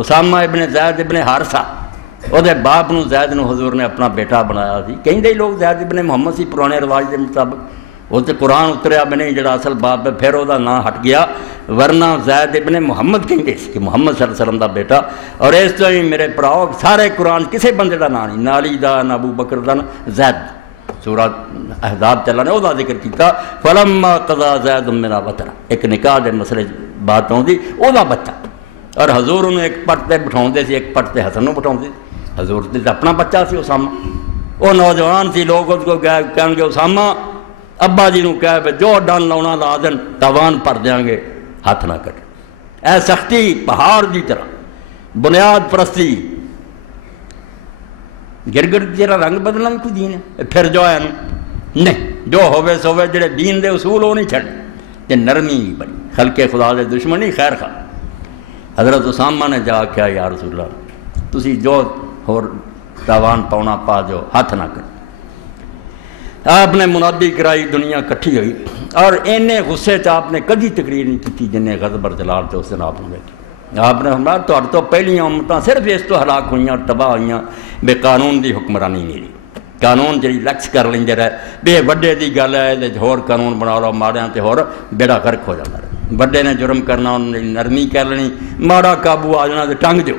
اسامہ ابن زید ابن حارثہ، وہ باپ نو زید نو حضور نے اپنا بیٹا بنایا سی، کہیں لوگ زید ابن محمد سی پرانے رواج کے مطابق، وہ تو قرآن اتریا بھی نہیں جڑا اصل باپ ہے، پھر وہ نام ہٹ گیا، ورنہ زید ابن محمد کہیں کہ محمد صلی اللہ علیہ وسلم دا بیٹا۔ اور اس تو ہی میرے پراؤ سارے قرآن کسے بندے دا نام نہیں، نہ علی دا نہ ابو بکر دا، زید سورہ احزاب چلا نے وہ ذکر کیتا، فلما قضا زید منا وطرا، ایک نکاح دے مسئلے بات آتی وہ بچہ، اور حضور انہوں ایک پٹ تے بٹھاؤندے سی، ایک پٹ تے حسن نو بٹھاؤندے، حضور تے اپنا بچہ سی اسامہ، وہ نوجوان سی، لوگ اس کو کہیں گے اسامہ ابا جی نو کہہ جو ڈن لاؤنا لا دن، تاوان پر دیاں گے، ہاتھ نہ کٹ۔ اے سختی پہاڑ دی طرح، بنیاد پرستی، گرگٹ جرا رنگ بدلنا بھی کوئی دین ہے، پھر جو ہے نہیں جو ہوئے سوے جڑے دین دے اصول وہ نہیں چھڑ، یہ نرمی بڑی، خلق خدا دے دشمن نہیں خیر خواہ۔ حضرت اسامہ نے جا کیا یا رسول اللہ تسی جو ہور تاوان پاؤنا پا جو، ہاتھ نہ کٹ۔ آپ نے منادی کرائی، دنیا کٹھی ہوئی، اور اینے غصے چ آپ نے کدی تقریر نہیں کی جن غضب اور جلال سے اس دن آپ نے بیٹھی۔ آپ نے فرمایا تہاڈے تو پہلیاں امتاں صرف اس تو ہلاک ہوئیاں، تباہ ہوئیاں بے قانون دی حکمرانی میری، قانون جڑی لیکس کر لیندے رہے، بے وڈے دی گل ہے یہ ہور قانون بنا لو، ماڑیاں تے ہور بیڑا غرق ہو جاتا ہے، وڈے نے جرم کرنا انہوں نے نرمی کر لینی، ماڑا قابو آ جانا تے ٹنگ دیو،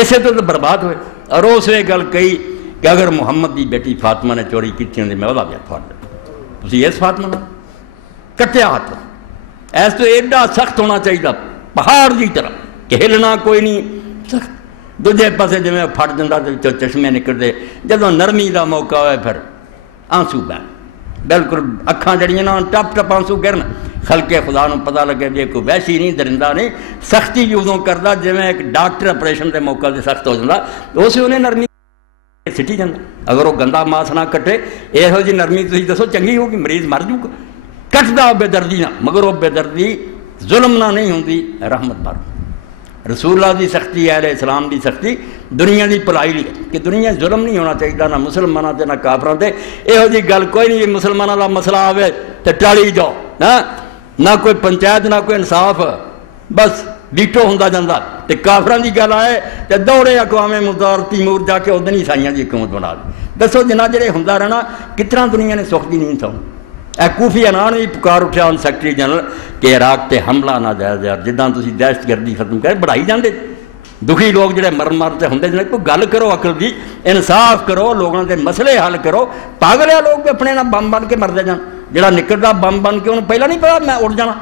اسے تو برباد ہوئے۔ اور اس یہ گل کہی کہ اگر محمد دی بیٹی فاطمہ نے چوری کی ہوندی میں وہ بھی پھاڑ دیں، تسی اس فاطمہ نے کٹیا ہاتھ، ایس تو ایڈا سخت ہونا چاہیے پہاڑ دی طرح کہ ہلنا کوئی نہیں، سخت دوجے پاسے جی پھٹ جاتا تو چشمے نکلتے، جدو نرمی دا موقع ہوئے پھر آنسو بہن، بالکل اکھاں جڑیاں نا ٹپ ٹپ آنسو گرن، خلق خدا نو پتہ لگے بھی کوئی ویسی نہیں، درندہ نہیں، سختی یوں کردا جویں ایک ڈاکٹر آپریشن دے موقع تے سخت ہو جاندا، اسے انہیں نرمی سٹی جانا۔ اگر وہ گندا ماس نہ کٹے، یہو جی نرمی تسی دسو چنگی ہوگی، مریض مر جاؤ گا۔ کٹدا بے دردی نہ، مگر وہ بے دردی ظلم نہ نہیں ہوندی، رحمت بار۔ رسول اللہ دی سختی، اہل اسلام دی سختی دنیا دی پلائی لی کہ دنیا ظلم نہیں ہونا چاہیے، نہ مسلمانوں تے نہ کافراں تے۔ یہو جی گل کوئی نہیں مسلمانوں دا مسئلہ آوے تے ٹالی جاؤ، نہ کوئی پنچایت نہ کوئی انصاف، بس ویٹو ہوندا جاندا۔ تے کافراں دی گل آئے تے دوڑے اقوام متحدہ تیمور جا کے ادھر ہی عیسائیاں دی حکومت بنا دے۔ دسو جنہ جڑے ہوندا رہنا کتنا دنیا نے سکھ دی نہیں سو۔ اے کوفی انان بھی پکار اٹھیا ان سیکرٹری جنرل کہ عراق تے حملہ نہ جائز یار، جداں تسی دہشت گردی ختم کرے بڑھائی جاندے، دکھی لوگ جڑے مرن مارتے ہوندے جنے کوئی گل کرو عقل دی، انصاف کرو، لوگوں دے مسئلے حل کرو۔ پاگل ہے لوگ اپنے نہ بم بن کے مردے جان، جڑا نکلدا بم بن کے انہوں پہلا نہیں پتا میں اڑ جانا،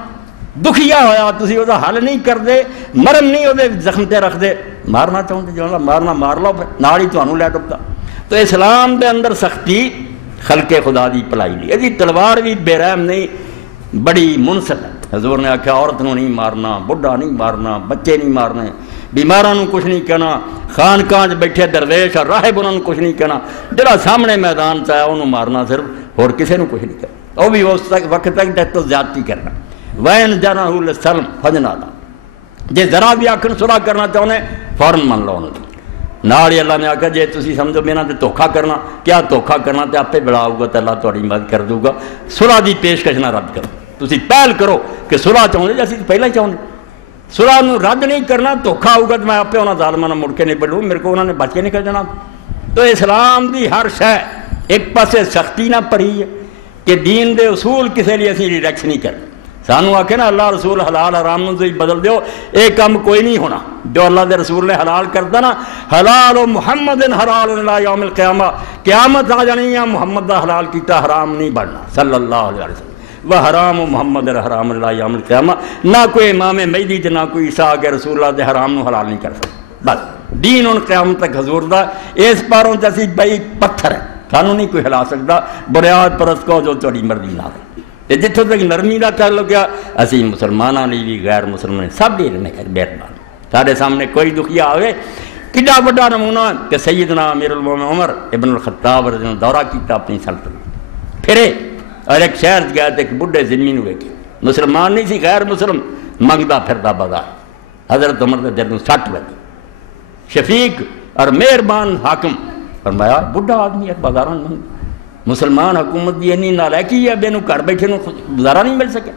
دکھیا ہویا تسی او دا حل نہیں کردے، مرم نہیں او دے زخم تے رکھ دے، مارنا چاہندے جو مارنا مار لو نال ہی تانوں لے ڈبدا۔ تو اسلام دے اندر سختی خلق خدا دی پلائی لی، یہ تلوار بھی بے رحم نہیں، بڑی منصف ہے۔ حضور نے آکھا عورت نو نہیں مارنا، بڑھا نہیں مارنا، بچے نہیں مارنے، بیماراں نو کچھ نہیں کہنا، خانقاہ بیٹھے درویش اور راہب انہوں نے کچھ نہیں کہنا، جڑا سامنے میدان چاہے انہوں مارنا صرف، اور کسی نے کچھ نہیں کرنا، وہ بھی اس وقت تک ڈیتھ تو زیادتی کرنا۔ وَإِنْ جَنَحُوا لِلسَّلْمِ فَاجْنَحُوا، جے ذرا بھی آکھن صلح کرنا چاہنے فوراً من لو انہوں نے۔ نال ہی اللہ نے آکھا جے تسی سمجھو میں انہاں تے دھوکھا کرنا، کیا دھوکھا کرنا تے آپے بڑھاؤ گا تے اللہ تہاڈی مدد کر دوں گا۔ صلح دی پیشکش نہ رد کرو، تسی پہل کرو کہ صلح چاہندے جے اسی پہلا ہی چاہندے، صلح نو رد نہیں کرنا، دھوکھا ہوگا تو میں آپے انہاں ظالماں نال مڑ کے نہیں بڑھوں، میرے کو انہاں نے بچ کے نکل جانا۔ تو اسلام دی ہر شے ایک پاسے سختی نہ پڑھی ہے کہ دین دے اصول کسے لیے اسی ریلیکس نہیں کرتے۔ سانو آکھے نا اللہ رسول حلال حرام نو بدل دیو، ایک کام کوئی نہیں ہونا جو اللہ دے رسول نے حلال کرتا نا، حلال و محمد حلال الى یوم القیامہ، قیامت آ جانی ہے محمد دا حلال کیتا حرام نہیں بڑھنا صلی اللہ علیہ وسلم، وہ حرام و محمد حرام الى یوم القیامہ۔ نہ کوئی امام مہدی تے نہ کوئی عیسیٰ کے رسول اللہ دے حرام نو حلال نہیں کر سکتا، بس دین ان قیامت تک حضور دا، اس پاروں جیسی بئی پتھر ہے، سانو نہیں کوئی ہلا سکتا، بنیاد پرست کو جو تہاڈی مرضی نہ ہو۔ جتوں تک نرمی کا تعلق ہے اسی مسلمانوں نے بھی غیر مسلمان سب ہی رہنے مہربان۔ سارے سامنے کوئی دکھیا آئے کڈا بڑا نمونہ کہ سیدنا امیر المومنین عمر ابن الخطاب رضی اللہ عنہ دورہ کیتا اپنی سلطنت، پھرے اور ایک شہر گیا تو ایک بڈھے زمین ہوئے کہ مسلمان نہیں سی غیر مسلم منگتا پھرتا بازار، حضرت عمر کے دل میں سٹ لگی، شفیق اور مہربان حاکم فرمایا بڈھا آدمی ہے بازاراں منگتا، مسلمان حکومت دی اینی نالائکی ہے بے نو گھر بیٹھے نو گزارا نہیں مل سکے۔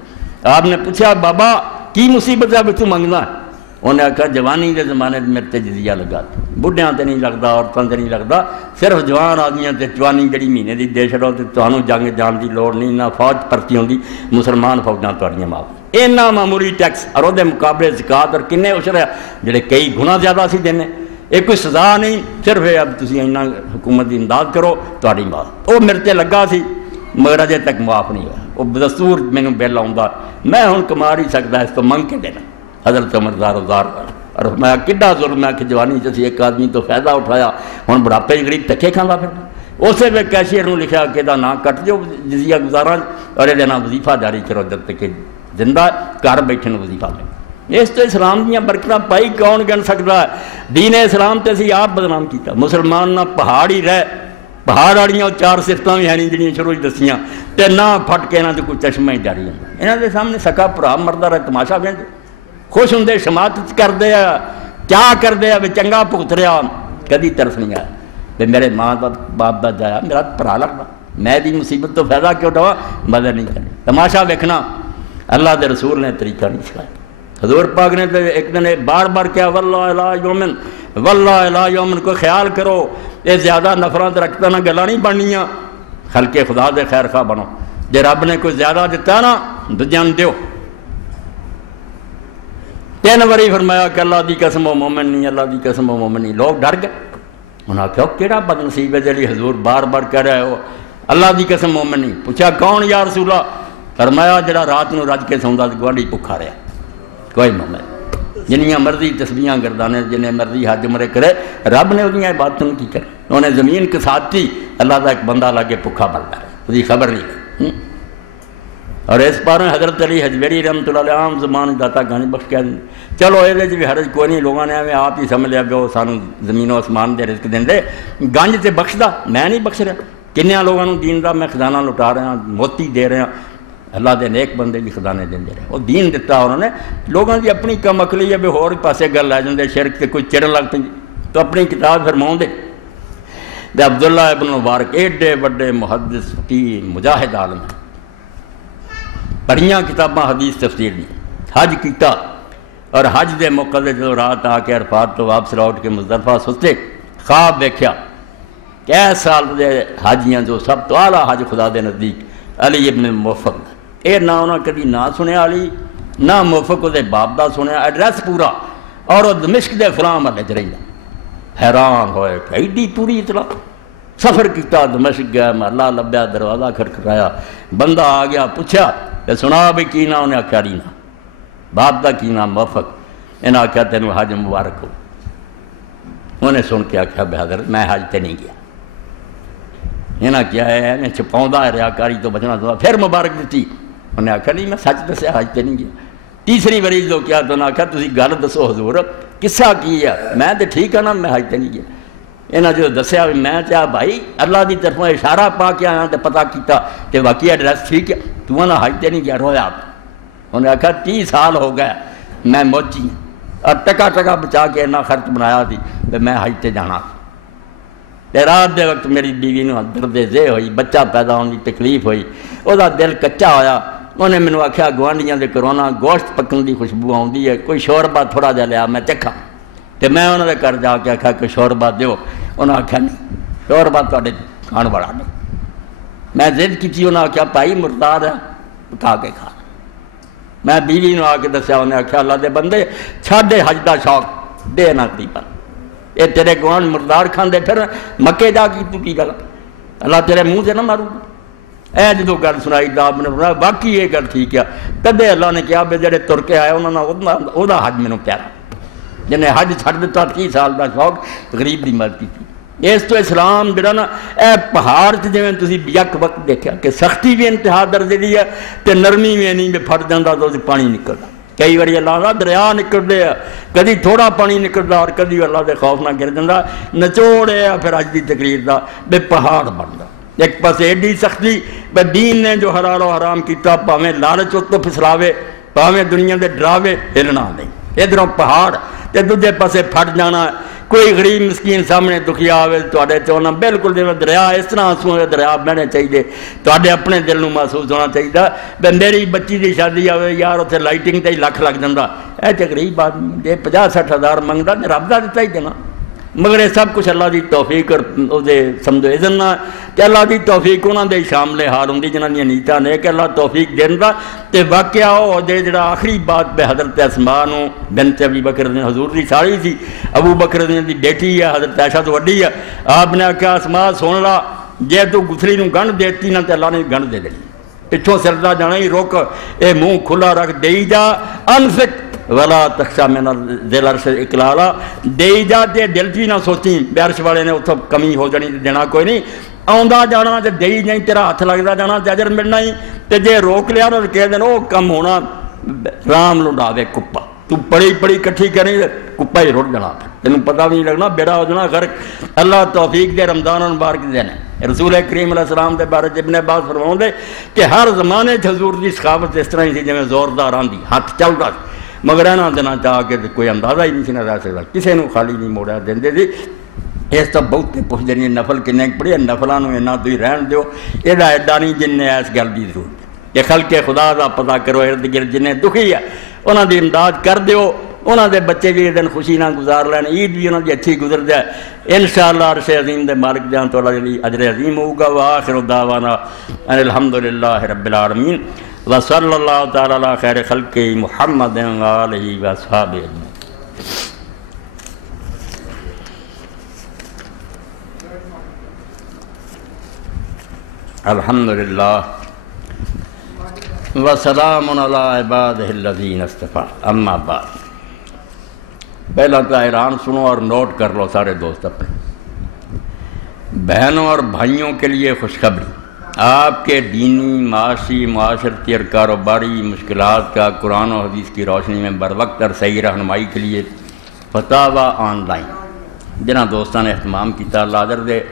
آپ نے پوچھا بابا کی مصیبت ہے تو منگنا ہے؟ انہیں کہا جوانی کے زمانے میرے تے جزیہ لگا، بڈھیاں تے نہیں لگتا، عورتوں تے نہیں لگتا، صرف جوان آدمیاں تے جوانی جڑی مہینے دی دے چھڑو تے تانوں جنگ جان دی لوڑ نہیں، نہ فوج پرتی ہوندی، مسلمان فوجاں تہاڈیاں معاف۔ اینا معمولی ٹیکس اور وہ مقابلے زکات اور کنے عشر ہے جڑے کئی گنا زیادہ سی دینے، یہ کوئی سزا نہیں، صرف اب تسی اینا حکومت کی امداد کرو تہاڈی معاف۔ وہ میرے تے لگا سی مگر اجے تک معاف نہیں ہوا، وہ دستور مینوں بل آؤندا، میں ہن کما نہیں سکتا اس تو منگ کے دینا۔ حضرت عمر زار اور میں کڈا ظلم ہے کہ جوانی چ ایک آدمی تو فائدہ اٹھایا، ہن بڑھاپے غریب دھکے کھاندا پھردا۔ اسے ویلے کیشیئر نوں لکھیا کہ دا نام کٹ جو جزیہ گزاراں اور یہ نام وظیفہ جاری کرو جب تک کہ زندہ گھر بیٹھے نوں وظیفہ ملے۔ اس تو اسلام دیاں برکتاں پائی کون گن سکتا ہے؟ دین اسلام تے اسی آپ بدنام کیتا، مسلمان نہ پہاڑ ہی رہ، پہاڑ والیاں چار صفتاں بھی ہیں نہیں جڑیاں شروع دسیاں تے نہ پھٹ کے انہاں تے کوئی چشمہ ہی جاری ہے، انہاں دے سامنے سکا بھرا مردا رہے تماشا ویندے، خوش ہوندے شماتت کردے آ، کیا کردے آ بھی چنگا بھگت رہا، کدی ترس نہیں آیا بھی میرے ماں باپ دا جایا میرا بھرا لگدا، میں دی مصیبت تو فائدہ کیوں اٹھاواں، مدد نہیں کرنی، تماشا ویکھنا اللہ دے رسول نے طریقہ نہیں سکھایا۔ حضور پاک نے ایک دن بار بار کیا واللہ الا یومن، واللہ الا یومن، کو خیال کرو یہ زیادہ نفرت رکھتا نہ گلا نہیں بننیاں، خلق خدا دے خیر خواہ بنو، جے رب نے کوئی زیادہ دیتا نا دوجیاں دیو۔ 3 باری فرمایا کہ اللہ دی قسم و مومن نہیں، اللہ دی قسم و مومن نہیں، لوگ ڈر گئے، انہاں کہا کیڑا بد نصیب ہے جڑی حضور بار بار کہہ رہے ہو اللہ دی قسم مومن نہیں۔ پوچھا کون یا رسول اللہ؟ فرمایا جڑا رات نو رج کے سوندا تے گواڈی بھکھا رہا، کوئی مومن جنیاں مرضی تسبیحاں گردانے، جنہیں مرضی حج عمرے کرے، رب نے انہاں عبادتوں کی کرے، انہیں زمین کساتی، اللہ دا ایک بندہ لاگے بھکھا بلدا ہے، اس کی خبر نہیں۔ اور اس پاروں حضرت علی حجویری رحمۃ اللہ علیہ عام زمان داتا گنج بخش کہہ دیں چلو یہ بھی حرج کوئی نہیں لوگوں نے ہمیں آپ ہی سمجھ لیا کہ وہ سانو زمین و آسمان دے رزق دیں دے گنج سے بخشدہ میں نہیں بخش رہا کنیا لوگوں نے دین دا میں خزانہ لٹا رہا موتی دے رہا اللہ دے نیک بندے بھی خزانے دیں دے رہے وہ دین دیتا انہوں نے لوگوں کی اپنی کم عقلی ہے بھی ہور پاسے گل لے جاندے شرک سے کوئی چڑھ لگ پہ تو اپنی کتاب فرماؤں دے عبداللہ ابن مبارک ایڈے بڑے محدث فقیہ مجاہد عالم ہیں پڑھیاں کتاباں حدیث تفسیر دی حج کیتا اور حج دے موقع دے جو رات آ کے عرفات تو واپس لوٹ کے مزدلفہ سستے خواب دیکھیا کہ اے سال دے حاجیاں جو سب تو اعلیٰ حج خدا دے نزدیک علی ابن موفق اے نہ انہاں کدی نہ سنیا علی نہ موفق دے باپ دا سنیا ایڈریس پورا اور وہ دمشق دے فلاں محلے چ رہندا حیران ہوئے کہ ایڈی پوری اطلاع سفر کیتا دمشق گیا محلہ لبیا دروازہ کھٹکھٹایا بندہ آ گیا پوچھا کہ سنا بھی کی نہ انہیں آخیا علی نہ باپ دا کی نام موفق انہیں آخیا تینوں حج مبارک ہو انہیں سن کے آخیا بے حضرت میں حج تے نہیں گیا انہیں کیا ہے انہیں چھپاؤں ہے ریاکاری تو بچنا تھا پھر مبارک دیتی انہیں آخیا نہیں میں سچ دسیا حج تے نہیں گیا تیسری باری جو کیا تو انہیں آخیا تسی گل دسو حضور قصہ کی ہے میں تو ٹھیک ہے نا میں حج تے نہیں گیا انہیں جو دسیا میں چاہ بھائی اللہ کی طرفوں اشارہ پا کے آیا تو پتا کیتا کہ واقعی ایڈریس ٹھیک ہے تو انہیں حج تے نہیں گیا رویا آپ انہیں آخیا 30 سال ہو گیا میں موچی اور ٹکا ٹکا بچا کے اتنا خرچ بنایا تھی کہ میں حج تے جانا رات دے وقت میری بیوی نے درد زے ہوئی بچہ پیدا ہونے کی تکلیف ہوئی وہ دل کچا ہویا انہیں مینوں آخیا گوانڈیاں دے کرونا گوشت پکن دی خوشبو آتی ہے کوئی شوربا تھوڑا جا لیا میں چکھا تو میں انہوں نے گھر جا کے آخیا کہ شوربا دیو انہیں آخیا نہیں شوربا تے کھان والا نہیں میں ضد کی انہیں آخیا بھائی مردار ہے پکا کے کھا میں بیوی نے آ کے دسیا انہیں آخیا اللہ دے بندے چھاڑے حج دا شوق دے نہ کری پر یہ تیرے گوان مردار کھاندے پھر مکے جا کی تو کی گل اللہ تیرے منہ سے نہ مارو اے جدو گل سنائی دا آپ نے فرمایا باقی یہ گل ٹھیک ہے کدے اللہ نے کیا بے جڑے تر کے آئے انہوں نے حج مینوں پیارا جنہیں حج چھڑ دیتا 30 سال دا شوق غریب دی مدد کی اس تو اسلام جڑا نا اے پہاڑ سے جویں تسی یک وقت دیکھا کہ سختی بھی انتہا درجے دی ہے تے نرمی بھی نہیں پھٹ جاندا تو پانی نکلدا کئی باری اللہ دا دریا نکلدے ہے کدی تھوڑا پانی نکلدا اور کدی اللہ دے خوف نہ گر جاندا نچوڑ ہے پھر اج دی تقریر دا بے پہاڑ بندا ایک پاس ایڈی سختی بے دین نے جو حلال و حرام کیتا پاویں لالچ تو پھسلاوے پاویں دنیا دے ڈراوے ہلنا نہیں ادھروں پہاڑ تے دوجے پاسے پھٹ جانا کوئی غریب مسکین سامنے دکھیا آئے تو چاہنا بالکل جی دریا اس طرح آنسو دریا بہنے چاہیے تو اپنے دل میں محسوس ہونا چاہیے بے میری بچی کی شادی آئے یار اتنے لائٹنگ تے ہی لکھ لگ جاتا اے تے غریب آدمی جی 50-60 ہزار منگتا تو رب کا دتا ہی دینا مگر یہ سب کچھ اللہ کی توفیق اور سمجھو اذن نہ کہ اللہ کی توفیق انہوں نے شامل حال ہوں جنہوں نے نیتاں نے کہ اللہ توفیق دینا تے واقعہ ہو جائے جڑا آخری بات پہ حضرت اسماء بنت ابی بکر نے حضور دی ساڑی سی ابو بکر دی بیٹی ہے حضرت عائشہ تو وڈی ہے آپ نے آخیا اسماء سن لا جے تو گتھری نو گنڈ دیتی نہ تے اللہ نے گنڈ دے دینی پچھوں سردا جانا ہی روک اے منہ کھلا رکھ دئی جا انفق ولا تخشا من ذل عرش اقلالا دئی جا تے دل چی نہ سوچیں بیارش والے نے اتوں کمی ہو جانی دینا کوئی نہیں آندا جانا تے دئی جائیں تیرا ہاتھ لگتا جانا تے اجر ملنا ہی تے جے روک لیا تو کہہ دین وہ کم ہونا رام لنڈاوے کپا تو پڑی پڑی کٹھی کریں کپا ہی رٹ جانا تینوں پتہ بھی نہیں لگنا بیڑا ہو جانا غرق اللہ توفیق دے رمضان مبارک دینے رسول کریم علیہ السلام دے بارے ابن عباس فرماؤں دے کہ ہر زمانے حضور دی سخاوت اس طرح ہی سی جویں زوردار آندی ہاتھ چلدا مگر اینا دینا چاہ کے کوئی اندازہ ہی نہیں رہ سکتا کسی نے خالی نہیں موڑا دے سی اس تو بہت پوچھ جانی نفل کنے پڑھے نفلوں اینا تو ہی رہن دیو یہ ایڈا نہیں جن نے اس گل کی ضرورت یہ خلق خدا دا پتہ کرو ارد گرد جن دکھی ہے انہوں دی امداد کر دیو انہوں دے بچے بھی دن خوشی نہ گزار لین عید بھی انہوں دی اچھی گزر جائے انشاءاللہ عرش عظیم دے مالک جان تو اللہ اجر عظیم ہوگا وآخر دعوانا ان الحمدللہ رب العالمین وصلی اللہ تعالی علی خیر خلق محمد وآلہ وصحابہ اجمعین الحمدللہ وسلام علی عبادہ الذین اصطفیٰ اما بعد پہلا تو اعلان سنو اور نوٹ کر لو سارے دوست اپنے بہنوں اور بھائیوں کے لیے خوشخبری آپ کے دینی، معاشی، معاشرتی اور کاروباری مشکلات کا قرآن و حدیث کی روشنی میں بر وقت اور صحیح رہنمائی کے لیے فتاوی آن لائن جنہاں دوستان نے اہتمام کیا اللہ حاضر دے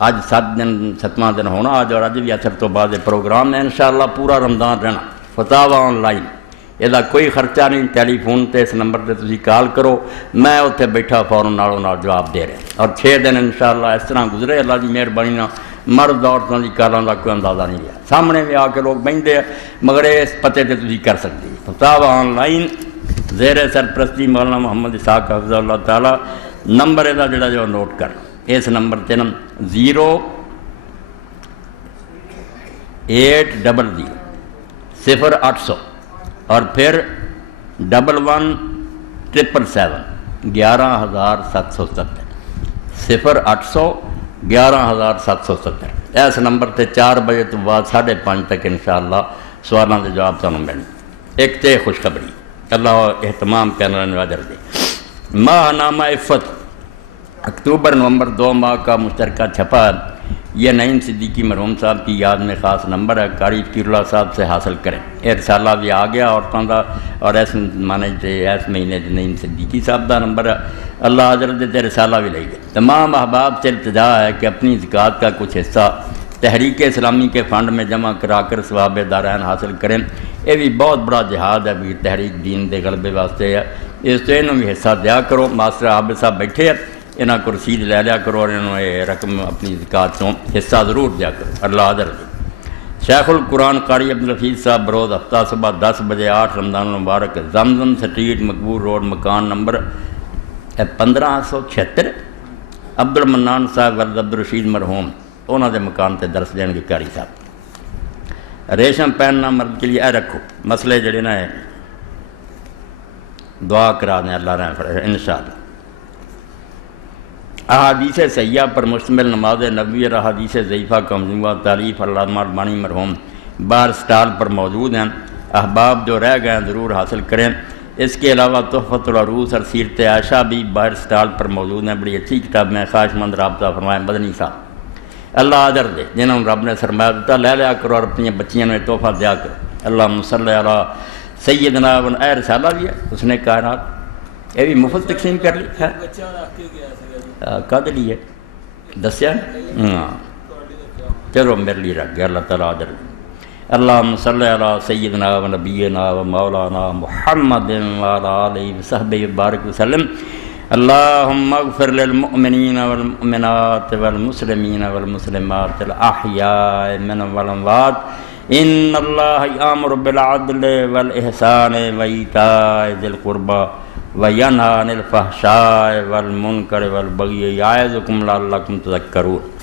اج 7واں دن ہونا آج اور اج بھی اثر تو بعد پروگرام ہے انشاءاللہ پورا رمضان رہنا فتاوی آن لائن یہ کوئی خرچہ نہیں ٹیلی فون تے اس نمبر تے تسی کال کرو میں اتنے بیٹھا فوراً نالوں نال جواب دے رہے اور 6 دن انشاءاللہ اس طرح گزرے اللہ کی مہربانی نہ مرد عورتوں کی کالوں کا کوئی اندازہ نہیں لیا سامنے بھی آ کے لوگ بہتے ہیں مگر اس پتے تے تسی کر سکتے فتاوی آن لائن زیر سرپرستی مولانا محمد اسحاق حفظہ اللہ تعالی نمبر یہ جڑا جو نوٹ کر اس نمبر تے 08000 اور پھر 117777 11770 08000 11770 اس نمبر تے 4 بجے تو بعد 5:30 تک انشاءاللہ سوالاں دے جواب تانوں ملنے ایک تے خوشخبری اللہ اہتمام کرنے والے نواجر دے ماہ نامہ عفت اکتوبر نومبر 2 ماہ کا مشترکہ چھپا ہے یہ نعیم صدیقی مرحوم صاحب کی یاد میں خاص نمبر ہے قاری فقیر اللہ صاحب سے حاصل کریں یہ رسالہ بھی آ گیا عورتوں کا اور اس مہینے نعیم صدیقی صاحب کا نمبر ہے اللہ حضرت دے رسالہ بھی لے گئے تمام احباب سے التجا ہے کہ اپنی زکوٰۃ کا کچھ حصہ تحریک اسلامی کے فنڈ میں جمع کرا کر ثواب دارین حاصل کریں یہ بھی بہت بڑا جہاد ہے بھی تحریک دین دے غلبے واسطے ہے اس تو انہوں بھی حصہ دیا کرو ماسٹر عابد صاحب بیٹھے ہیں انہاں کو رسید لے لیا کرو اور انہوں یہ رقم اپنی زکوٰۃ تو حصہ ضرور دیا کرو اللہ حاضر دے شیخ القرآن قاری عبدالحفیظ صاحب بروز ہفتہ صبح 10 بجے 8 رمضان المبارک زمزم سٹریٹ مقبول روڈ مکان نمبر 1576 عبدالمنان صاحب ولد عبدالرشید مرحوم انہوں دے مکان تے درس دین کے قاری صاحب ریشم پہننا مرد کے لیے اے رکھو مسئلے جڑے نا دعا کرا دیں اللہ رحم انشاءاللہ احادیث سیاح پر مشتمل نماز نبوی اور احادیث ضعیفہ کا مجموعہ تعریف علامہ البانی مرحوم بار سٹال پر موجود ہیں احباب جو رہ گئے ہیں ضرور حاصل کریں اس کے علاوہ تحفۃ العروس اور سیرت عائشہ بھی بار سٹال پر موجود ہیں بڑی اچھی کتاب میں خواہش مند رابطہ فرمائیں مدنی صاحب اللہ اجر دے جنہوں رب نے سرمایہ دیتا لے لیا کرو اور اپنی بچیاں میں تحفہ دیا کرو اللہم صلی علی سیدنا اے رسالہ بھی ہے اس نے کائنات یہ بھی مفت تقسیم کر لی ہے کد لیے دسیا ہاں چلو میرے لیے رکھ گیا اللہ تعالیٰ اجر اللہم صلی علی سیدنا و نبینا و مولانا محمد وعلی آلہ وصحبہ بارک وسلم اللہم اغفر للمؤمنین والمؤمنات والمسلمین والمسلمات الاحیاء منهم والاموات ان اللہ یامر بالعدل والاحسان وایتاء ذی القربى وینہی عن الفحشاء والمنکر والبغی یعظکم لعلکم تذکرون